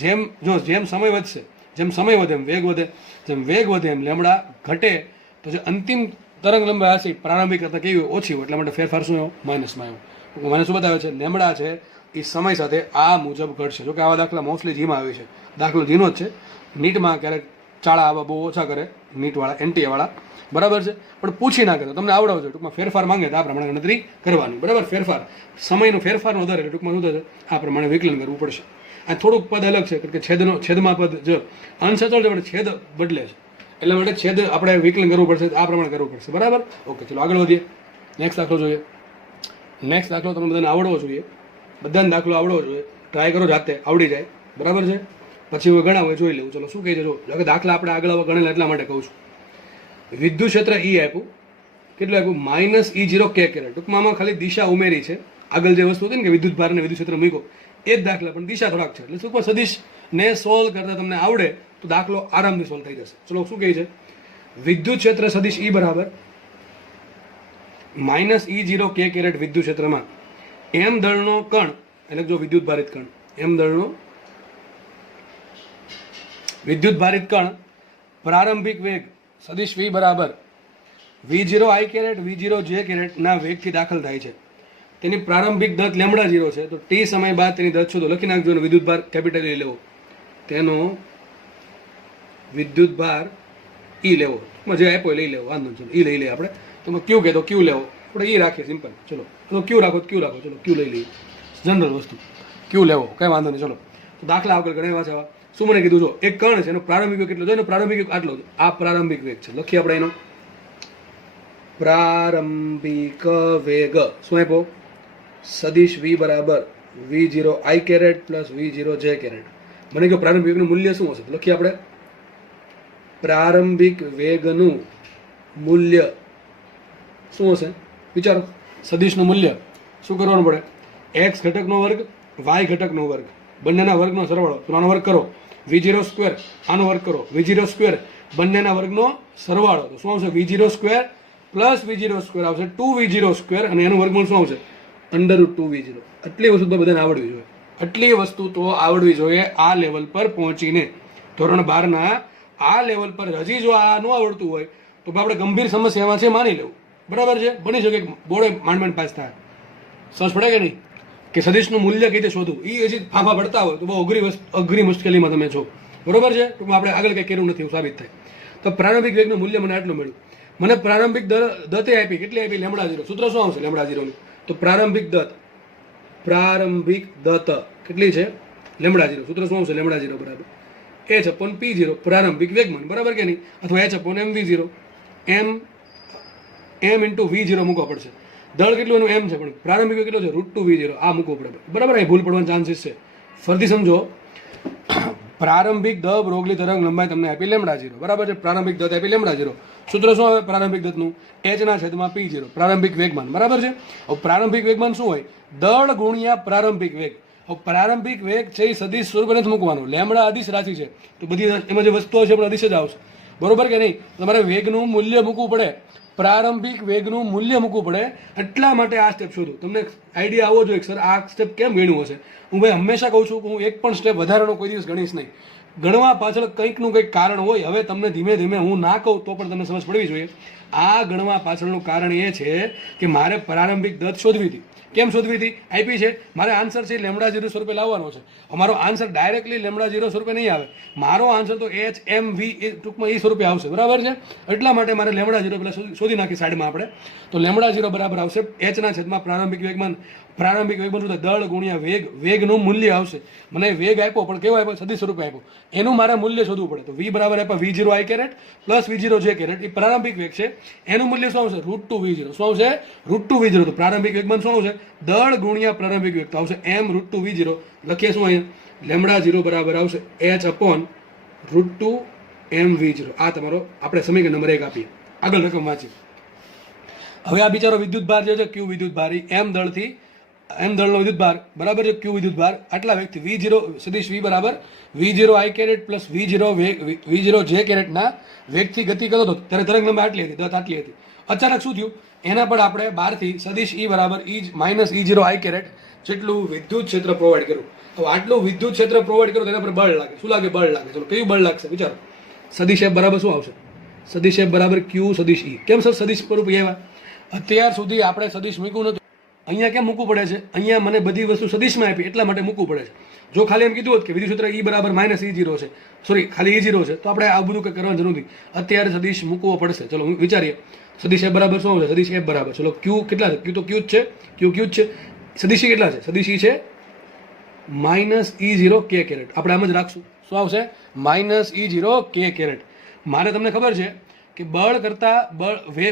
જેમ સમય વધશે, જેમ સમય વધે એમ વેગ વધે, જેમ વેગ વધે એમ લેમડા ઘટે. તો જે અંતિમ તરંગ લંબાઈ હશે પ્રારંભિક કરતાં કેવી ઓછી હોય, એટલા માટે ફેરફાર શું આવ્યો? માઇનસમાં આવ્યો. માઇનસ શું બતાવે છે? લેમડા છે એ સમય સાથે આ મુજબ ઘટશે. જોકે આવા દાખલા મોસ્ટલી જીમાં આવે છે, દાખલો જીનો જ છે. નીટમાં ક્યારેક ચાળા આવા બહુ ઓછા કરે, નીટવાળા એનટીએ વાળા, બરાબર છે, પણ પૂછી ના કરે, તમને આવડવું ટૂંકમાં ફેરફાર માંગે તો આ પ્રમાણે ગણતરી કરવાની, બરાબર. ફેરફાર સમયનો ફેરફારનો દર એટલે ટૂંકમાં શું થશે? આ પ્રમાણે વિકલન કરવું પડશે. આ થોડુંક પદ અલગ છે, કારણ કે છેદમાં પદ જો અંશ અચળ છે પણ છેદ બદલે છે, એટલા માટે છેદ આપણે વિકલન કરવું પડશે, આ પ્રમાણે કરવું પડશે, બરાબર. ઓકે, ચલો આગળ વધીએ. નેક્સ્ટ દાખલો જોઈએ. નેક્સ્ટ દાખલો તમને બધાને આવડવો જોઈએ, બધાને દાખલો આવડવો જોઈએ. ટ્રાય કરો, જાતે આવડી જાય, બરાબર છે. પછી હું ગણાવું જોઈ લેવું. ચલો શું કહે છે? જો દાખલા આપણે આગળ ગણેલા એટલા માટે કહું છું. વિદ્યુત ક્ષેત્ર ઈ આપ્યું, કેટલું આપ્યું? -E0 k caret. ટૂંકમાં આમાં ખાલી દિશા ઉમેરી છે. આગળ જે વસ્તુ હતી ને કે વિદ્યુત ભાર અને વિદ્યુત ક્ષેત્ર મૂકો, એ જ દાખલા, પણ દિશા થોડાક છે. એટલે શું સદિશને સોલ્વ કરતા તમને આવડે તો દાખલો આરામથી સોલ્વ થઈ જશે. ચલો શું કહે છે? વિદ્યુત ક્ષેત્ર સદિશ ઈ બરાબર -E0 k કેરેટ વિદ્યુત ક્ષેત્રમાં એમ દળનો કણ, એટલે જો વિદ્યુત ભારિત કણ, એમ દળનો વિદ્યુત ભારિત કણ પ્રારંભિક વેગ સદિશ v બરાબર v0 i caret v0 j caret ના વેગથી દાખલ થાય છે. તેની પ્રારંભિક દત્ત લેમડા 0 છે. તો t સમય બાદ તેની દત્ત શોધો. લખી નાખજો. વિદ્યુત ભાર કેપિટલ E લેવો, તેનો વિદ્યુત ભાર E લેવો, જે આપ્યો લઈ લેવો, વાંધો ચલો E લઈ લઈએ આપણે. તો ક્યુ કહેતો ક્યુ લેવો, આપણે E રાખીએ સિમ્પલ. ચલો તો ક્યુ રાખો, ક્યુ રાખો, ચલો ક્યુ લઈ લઈએ, જનરલ વસ્તુ ક્યુ લેવો, કઈ વાંધો નહીં. ચલો તો દાખલા આગળ ગણવા છે. શું મને કીધું? જો એક કણ છે, એનો પ્રારંભિક વેગ કેટલો છે? એનો પ્રારંભિક વેગ આટલો છે. આ પ્રારંભિક વેગ છે. લખીએ આપણે એનો પ્રારંભિક વેગ. શું આપ્યો? સદિશ v બરાબર v0 i caret plus v0 j caret. મને કહો પ્રારંભિક વેગનું મૂલ્ય શું હશે? લખીએ આપણે પ્રારંભિક વેગનું મૂલ્ય શું હશે? વિચારો. સદિશનું મૂલ્ય શું કરવાનું પડે? x ઘટકનો વર્ગ, y ઘટકનો વર્ગ, બંનેના વર્ગનો સરવાળો. તો આનો વર્ગ કરો, v0 સ્ક્વેર, આનો વર્ગ કરો v0 સ્ક્વેર, બંનેના વર્ગનો સરવાળો. તો શું આવશે? v0 સ્ક્વેર પ્લસ v0 આવશે 2v0 અને એનું વર્ગમૂળ શું આવશે √2v0. આટલી વસ્તુ તો બધાને આવડવી જોઈએ, આટલી વસ્તુ તો આવડવી જોઈએ આ લેવલ પર પહોંચીને. ધોરણ 12ના આ લેવલ પર હજી જો આ ન આવડતું હોય તો આપણે ગંભીર સમસ્યામાં છે, માની લેવું. બરાબર છે, બની શકે બોર્ડે માંડ પાસ થાય. સમજ પડે કે નહીં કે સદીશનું મૂલ્ય કઈ રીતે શોધવું, એ હજી ફાંફા પડતા હોય તો બહુ અઘરી મુશ્કેલીમાં તમે છો. બરોબર છે, ટૂંકમાં આપણે આગળ કંઈ કર્યું નથી એવું સાબિત થાય. તો પ્રારંભિક વેગનું મૂલ્ય મને આટલું મળ્યું. મને પ્રારંભિક દતે આપી, કેટલી આપી λ0. સૂત્ર શું આવશે λ0નું? તો પ્રારંભિક દત કેટલી છે λ0. સૂત્ર શું આવશે λ0 બરાબર h/p0 પ્રારંભિક વેગમાન. બરાબર કે નહીં? અથવા h/mv0 m × v0 મૂકવા પડશે. દળ કેટલું એનું m છે પણ પ્રારંભિક કેટલો છે √2v0. આ મૂકવું પડે. બરાબર, એ ભૂલ પડવાનો ચાન્સીસ છે. ફરીથી સમજો, પ્રારંભિક દ બ્રોગલી તરંગ લંબાઈ તમને આપી λ0. બરાબર છે, પ્રારંભિક દત આપી λ0. સૂત્ર શું આવે પ્રારંભિક દતનું? h/p0 પ્રારંભિક વેગમાન. બરાબર છે. હવે પ્રારંભિક વેગમાન શું હોય? દળ ગુણ્યા પ્રારંભિક વેગ. હવે પ્રારંભિક વેગ છે એ સદિશ સ્વરૂપે નથી મૂકવાનું. લેમડા અદિશ રાશિ છે તો બધી એમાં જે વસ્તુઓ છે પણ અદિશ જ આવશે. બરોબર કે નહીં? તમારે વેગનું મૂલ્ય મૂકવું પડે, પ્રારંભિક વેગનું મૂલ્ય મૂકવું પડે. એટલા માટે આ સ્ટેપ શોધું. તમને આઈડિયા આવવો જોઈએ સર આ સ્ટેપ કેમ ગણ્યું હશે. હું ભાઈ હંમેશા કહું છું કે હું એક પણ સ્ટેપ વધારાનો કોઈ દિવસ ગણીશ નહીં. ગણવા પાછળ કંઈકનું કંઈક કારણ હોય. હવે તમને ધીમે ધીમે હું ના કહું તો પણ તમને સમજ પડવી જોઈએ. આ ગણવા પાછળનું કારણ એ છે કે મારે પ્રારંભિક દત શોધવી હતી. કેમ શોધવી હતી? આપી છે, મારે આન્સર છે λ0 સ્વરૂપે લાવવાનો છે. અમારો આન્સર ડાયરેક્ટલી λ0 સ્વરૂપે નહીં આવે. મારો આન્સર તો HMV ટૂંકમાં એ સ્વરૂપે આવશે. બરાબર છે, એટલા માટે મારે λ0 પેલા શોધી નાખી સાઈડમાં આપણે. તો λ0 બરાબર આવશે h/છેદમાં પ્રારંભિક વેગમાન. પ્રારંભિક વેગમાન શું થાય? દળ ગુણ્યા વેગ. વેગનું મૂલ્ય આવશે. મને વેગ આપ્યો પણ કેવો આપ્યો? સદિશ સ્વરૂપે આપ્યો. એનું મારે મૂલ્ય શોધવું પડે. તો v બરાબર આપ્યા v0 i caret plus v0 j caret. એ પ્રારંભિક વેગ છે. એનું મૂલ્ય શું આવશે? √2v0. શું આવશે? √2v0. તો પ્રારંભિક વેગમાન શું આવશે? દળ ગુણ્યા પ્રારંભિક વેગ. તો આવશે m √2v0. લખીએ શું અહીંયા? λ0 બરાબર આવશે h/√2mv0. આ તમારો આપણે સમીકરણ નંબર 1 આપીએ. આગળ રકમ વાંચીએ. હવે આ બિચારો વિદ્યુત ભાર જે છે ક્યુ વિદ્યુત ભાર m દળનો વિદ્યુત ભાર બરાબર છે ક્યુ વિદ્યુત ભાર આટલા વેગથી v0 સદિશ v બરાબર v0 i caret plus v0 j કેરેટના વેગથી ગતિ કરતો હતો ત્યારે તરંગ લંબાઈ આટલી હતી, દત આટલી હતી. અચાનક શું થયું? એના પર આપણે બહારથી સદિશ e બરાબર -e0 i કેરેટ જેટલું વિદ્યુત ક્ષેત્ર પ્રોવાઈડ કર્યું. તો આટલું વિદ્યુત ક્ષેત્ર પ્રોવાઈડ કર્યું તેના પર બળ લાગે. શું લાગે? બળ લાગે. ચલો કયું બળ લાગશે વિચારો. સદિશ f બરાબર શું આવશે? સદિશ f બરાબર q સદિશ e. કેમ સર સદિશ સ્વરૂપે આવ્યા? અત્યાર સુધી આપણે સદિશ મૂક્યું નતું. અહીંયા કેમ મૂકવું પડે છે? અહીંયા મને બધી વસ્તુ સદિશમાં આપી એટલા માટે મૂકવું પડે છે. જો ખાલી એમ કીધું હોત કે વિદ્યુત ક્ષેત્ર e બરાબર -e0 છે, સોરી ખાલી e0 છે, તો આપણે આ બધું કંઈ કરવાની જરૂર નથી. અત્યારે સદિશ મૂકવો પડશે. ચલો વિચારીએ. સદિશ f બરાબર શું આવશે? સદિશ f બરાબર ચલો q કેટલા છે? q તો q જ છે. q જ છે. સદિશ e કેટલા છે? સદિશ e છે -e0 k કેરેટ. આપણે આમ જ રાખશું. શું આવશે? -e0 k caret. મારે તમને ખબર છે કે બળ કરતા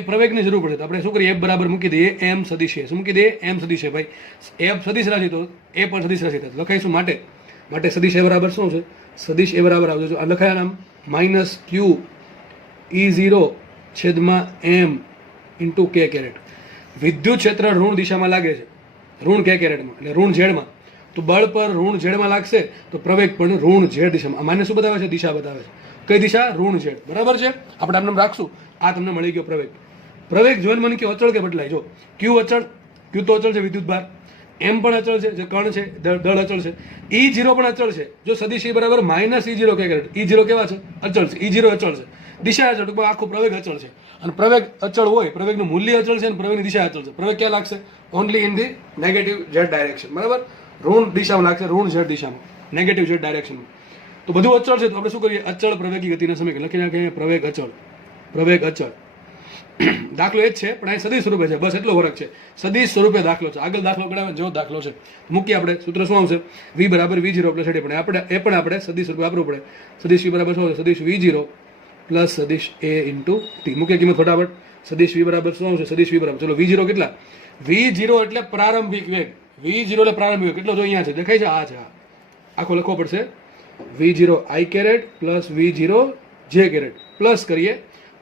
પ્રવેગની જરૂર પડે તો આપણે શું કરીએ? f બરાબર મૂકી દઈએ m સદિશ. શું મૂકી દઈએ? m સદિશ. ભાઈ f સદિશ રાશિ તો એ પણ સદિશ રાશિ થાય લખાઈશું. માટે સદિશ એ બરાબર શું છે? સદિશ એ બરાબર આવશે આ લખાયા નામ -q/m × k કેરેટ. વિદ્યુત ક્ષેત્ર ઋણ દિશામાં લાગે છે, ઋણ k કેરેટમાં એટલે ઋણ ઝેડમાં. તો બળ પર ઋણ ઝેડમાં લાગશે તો પ્રવેગ પણ ઋણ ઝેડ દિશામાં. માને શું બતાવે છે? દિશા બતાવે છે. કઈ દિશા? ઋણ ઝેડ. બરાબર છે, આપણે આમ રાખશું. આ તમને મળી ગયો પ્રવેગ. પ્રવેગ જોઈને મને કે અચળ કે બદલાય? જો ક્યુ અચળ, ક્યુ તો અચળ છે વિદ્યુત ભાર, એમ પણ અચળ છે જે કણ છે, દળ અચળ છે, e0 પણ અચળ છે. જો સદિશ e બરાબર -e0 k કેરેટ. e0 કેવા છે? અચળ છે. e0 અચળ છે. દિશા અચળ, ટૂંકમાં આખો પ્રવેગ અચળ છે. અને પ્રવેગ અચળ હોય, પ્રવેગનું મૂલ્ય અચળ છે અને પ્રવેગની દિશા અચળ છે. પ્રવેગ ક્યાં લાગશે? Only in the negative Z direction. બરાબર, ઋણ દિશામાં લાગશે, ઋણ ઝેડ દિશામાં, નેગેટિવ ઝેડ ડાયરેક્શનમાં. તો બધું અચળ છે તો આપણે શું કરીએ? અચળ પ્રવેગી ગતિના સમીકરણ લખી નાખીએ. પ્રવેગ અચળ. દાખલો એ જ છે પણ અહીં સદિશ સ્વરૂપે છે. બસ એટલો ફરક છે. સદિશ સ્વરૂપે દાખલો છે. આગળ દાખલો ગણાવે જેવો દાખલો છે. મૂકીએ આપણે. સૂત્ર શું આવશે? v બરાબર v0 પ્લસ પણ આપણે સદિશ સ્વરૂપે વાપરવું પડે. સદિશ v બરાબર શું આવશે? સદિશ v0 પ્લસ સદિશ a × t. મૂકીએ કિંમત ફટાફટ. સદિશ v બરાબર શું આવશે? સદિશ v બરાબર ચલો v0 કેટલા? v0 એટલે પ્રારંભિક વેગ. v0 એટલે પ્રારંભિક વેગ કેટલો? જો અહીંયા છે, દેખાય છે? આ છે. આખો લખવો પડશે. v0 i caret plus v0 j caret plus કરીએ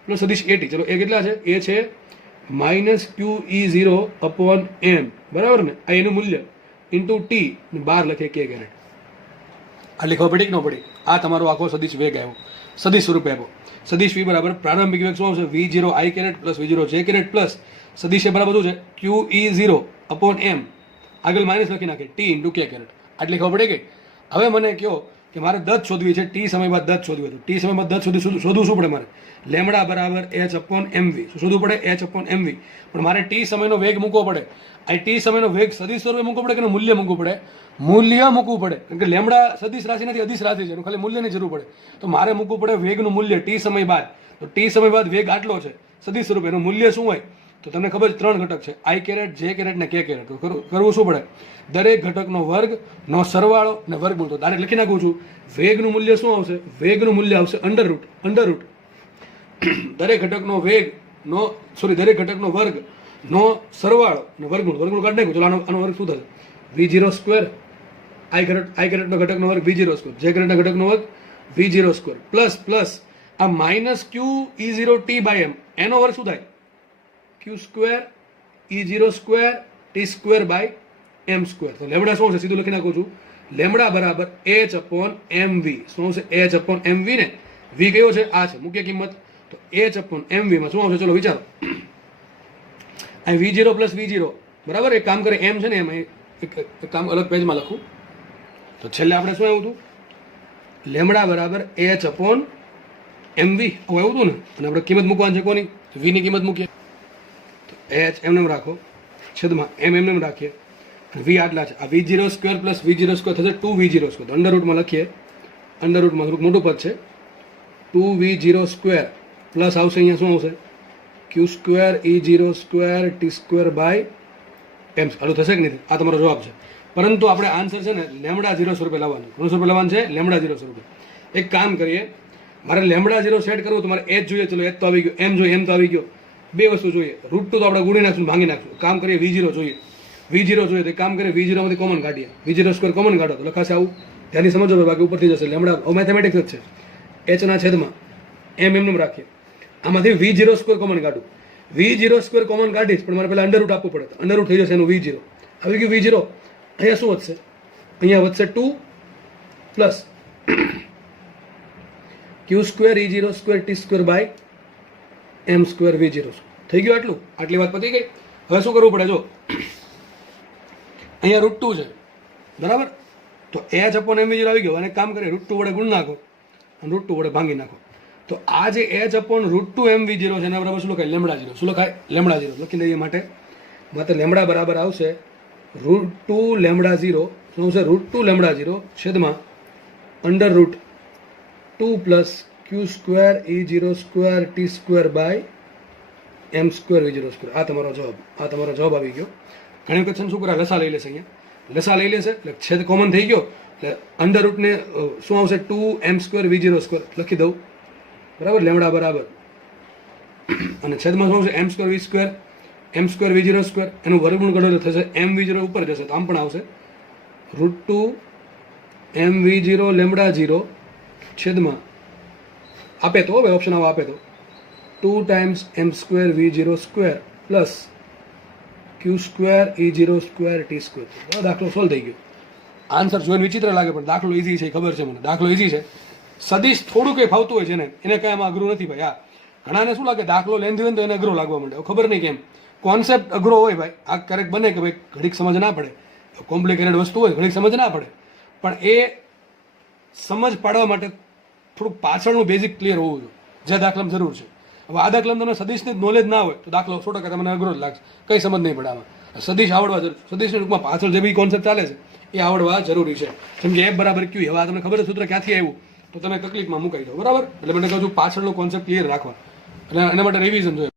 પ્લસ સદિશ at. ચલો એ કેટલા છે? એ છે -QE0/m. બરાબર ને? આ એનું મૂલ્ય ઇન્ટુ t 12 લખીએ k કેરેટ. આટલી ખબર પડી કે ન પડી? આ તમારો આખો સદિશ વેગ આવ્યો, સદિશ સ્વરૂપે આવ્યો. સદિશ વી બરાબર પ્રારંભિક વેગ શું આવશે? v0 i caret plus v0 j caret plus સદિશ બરાબર શું છે? qe0 અપોન m, આગળ માઇનસ લખી નાખે t ઇન્ટુ k કેરેટ. આટલી ખબર પડી ગઈ? હવે મને કહો કે મારે દત શોધવી છે, ટી સમય બાદ દત શોધવી હતું. ટી સમય બાદ દત શોધવું શું પડે મારે? લેમડા બરાબર h અપોન mv. શું શોધવું પડે? h upon mv. પણ મારે ટી સમયનો વેગ મૂકવો પડે. આ ટી સમયનો વેગ સદિશ સ્વરૂપે મૂકવો પડે કે મૂલ્ય મૂકવું પડે? મૂલ્ય મૂકવું પડે, કારણ કે લેમડા સદિશ રાશિ નથી, અદિશ રાશિ છે, એનું ખાલી મૂલ્યની જરૂર પડે. તો મારે મૂકવું પડે વેગનું મૂલ્ય ટી સમય બાદ. તો ટી સમય બાદ વેગ આટલો છે સદિશ સ્વરૂપે, એનું મૂલ્ય શું હોય? તો તમને ખબર છે 3 ઘટક છે, આઈ કેરેટ, જે કેરેટ ને કે કેરેટ. તો કરવું શું પડે? દરેક ઘટકનો વર્ગનો સરવાળો ને વર્ગમૂળ. તો ડાયરેક્ટ લખી નાખું છું, વેગનું મૂલ્ય શું આવશે? વેગનું મૂલ્ય આવશે અંડર રૂટ દરેક ઘટકનો વેગનો દરેક ઘટકનો વર્ગનો સરવાળો ને વર્ગમૂળ કાઢી નાખ્યું. ચલો આનો વર્ગ શું થશે? v0 સ્ક્વેર, આઈ કેરેટનો ઘટકનો વર્ગ v0 સ્ક્વેર, જે કેરેટના ઘટકનો વર્ગ v0 સ્ક્વેર પ્લસ આ minus Q e0 t by m, એનો વર્ગ શું થાય? q square e0 square t square by m square. તો લેમડા શું છે? સીધું લખી નાખું છું, લેમડા બરાબર h અપોન mv. શું છે? h અપોન mv ને v કયો છે? આ છે મુખ્ય કિંમત. તો h અપોન mv માં શું આવશે? ચલો વિચારો. અહીં v0 પ્લસ v0 બરાબર. એક કામ કરે, m છે ને એમાં એક કામ અલગ પેજમાં લખું. તો છેલ્લે આપણે શું આવ્યું હતું? લેમડા બરાબર h અપોન mv આવું આવ્યું હતું ને. અને આપણે કિંમત મૂકવાની છે કોની? v ની કિંમત મૂકીએ. તો h એમને રાખો, છેદમાં m એમને રાખીએ, v આટલા છે. આ v0 square plus v0 square થશે 2v0 સ્ક્વેર. અંડર રૂટમાં લખીએ, અંડર રૂટમાં થોડુંક મોટું પદ છે, 2v0 સ્ક્વેર પ્લસ આવશે અહીંયા શું આવશે? q square e0 square t square by m. આટલું થશે કે નહીં? આ તમારો જવાબ છે. પરંતુ આપણે આન્સર છે ને લેમડા 0 સ્વરૂપે લાવવાનું. કોનું સ્વરૂપે લાવવાનું છે? લેમડા 0 સ્વરૂપે. એક કામ કરીએ, મારે લેમડા 0 સેટ કરવું તો મારે h જોઈએ. ચલો h તો આવી ગયો, m જોઈએ, m તો આવી ગયો. બે વસ્તુ જોઈએ, √2 તો આપણે ગુણી નાખશું, ભાંગી નાખશું. કામ કરીએ, v0 જોઈએ. v0 જોઈએ તો કામ કરીએ, v0 માંથી કોમન કાઢીએ. v0 સ્ક્વેર કોમન કાઢો તો લખાશે આવું. ધ્યાનથી સમજો, બાકી ઉપરથી જશે. લેમડા મેથેમેટિક્સ જ છે. h ના છેદમાં m એમનું રાખીએ. આમાંથી v0 સ્ક્વેર કોમન કાઢું. v0 સ્ક્વેર કોમન કાઢીશ, પણ મારે પહેલા અંડર રૂટ આપવું પડે. અંડર રૂટ થઈ જશે એનું v0. આવી ગયું v0. અહીંયા શું વધશે? અહીંયા વધશે 2 plus q square e0 square t square by m square v0. થઈ ગયું આટલું? આટલી વાત પતી ગઈ. હવે શું કરવું પડે? જો અહીંયા √2 છે બરાબર. તો h અપોન mv0 આવી ગયો, અને કામ કરે √2 વડે ગુણ નાખો અને √2 વડે ભાંગી નાખો. તો આ જે h અપોન √2 mv0 છે એના બરાબર શું લખાય? લેમડા 0. શું લખાય? લેમડા 0 લખી દઈએ. માટે લેમડા બરાબર આવશે √2 લેમડા 0. શું આવશે? √2 લેમડા 0 છેદમાં under root 2 plus q square e0 square t square by m square v0 square. આ તમારો જવાબ આવી ગયો. ઘણી વખત શું કરે? લસા લઈ લેશે. અહીંયા લસા લઈ લેશે એટલે છેદ કોમન થઈ ગયો, એટલે અંડર રૂટને શું આવશે? 2m સ્ક્વેર v0 સ્ક્વેર લખી દઉં બરાબર. લેમડા બરાબર અને છેદમાં શું આવશે? m square v square, m square v0 square. એનું વર્ગમૂળ કાઢો એટલે થશે m v0 ઉપર જશે, તો આમ પણ આવશે √2 m v0 લેમડા 0 છેદમાં આપે તો હવે ઓપ્શન આવો આપે તો 2 times m square v0 square plus q square e0 square t square. દાખલો સોલ્વ થઈ ગયો. આન્સર જોઈને વિચિત્ર લાગે, પણ દાખલો ઇઝી છે, ખબર છે મને. દાખલો ઇઝી છે. સદિશ થોડું કંઈ ફાવતું હોય છે ને, એને કંઈ આમાં અઘરું નથી ભાઈ. હા, ઘણાને શું લાગે દાખલો લેન્ધી હોય તો એને અઘરો લાગવા માંડે. ખબર નહીં કેમ. કોન્સેપ્ટ અઘરો હોય ભાઈ. આ ક્યારેક બને કે ભાઈ ઘડીક સમજ ના પડે, કોમ્પ્લિકેટેડ વસ્તુ હોય ઘડીક સમજ ના પડે, પણ એ સમજ પાડવા માટે થોડુંક પાછળનું બેઝિક ક્લિયર હોવું જોઈએ, જે દાખલામાં જરૂર છે. હવે આ દાખલામાં તમને સદિશની નોલેજ ના હોય તો દાખલો 100% તમને અઘરો જ લાગશે, કંઈ સમજ નહીં પડે આમાં. સદિશ આવડવા જરૂર, સદિશની ટૂંકમાં પાછળ જે બી કોન્સેપ્ટ ચાલે છે એ આવડવા જરૂરી છે. જેમ કે f બરાબર q. હવે આ તમને ખબર છે સૂત્ર ક્યાંથી આવ્યું તો તમે તકલીફમાં મુકાઈ દો બરાબર. એટલે મને કહું છું પાછળનો કોન્સેપ્ટ ક્લિયર રાખવા, એટલે એના માટે રિવિઝન જોઈએ.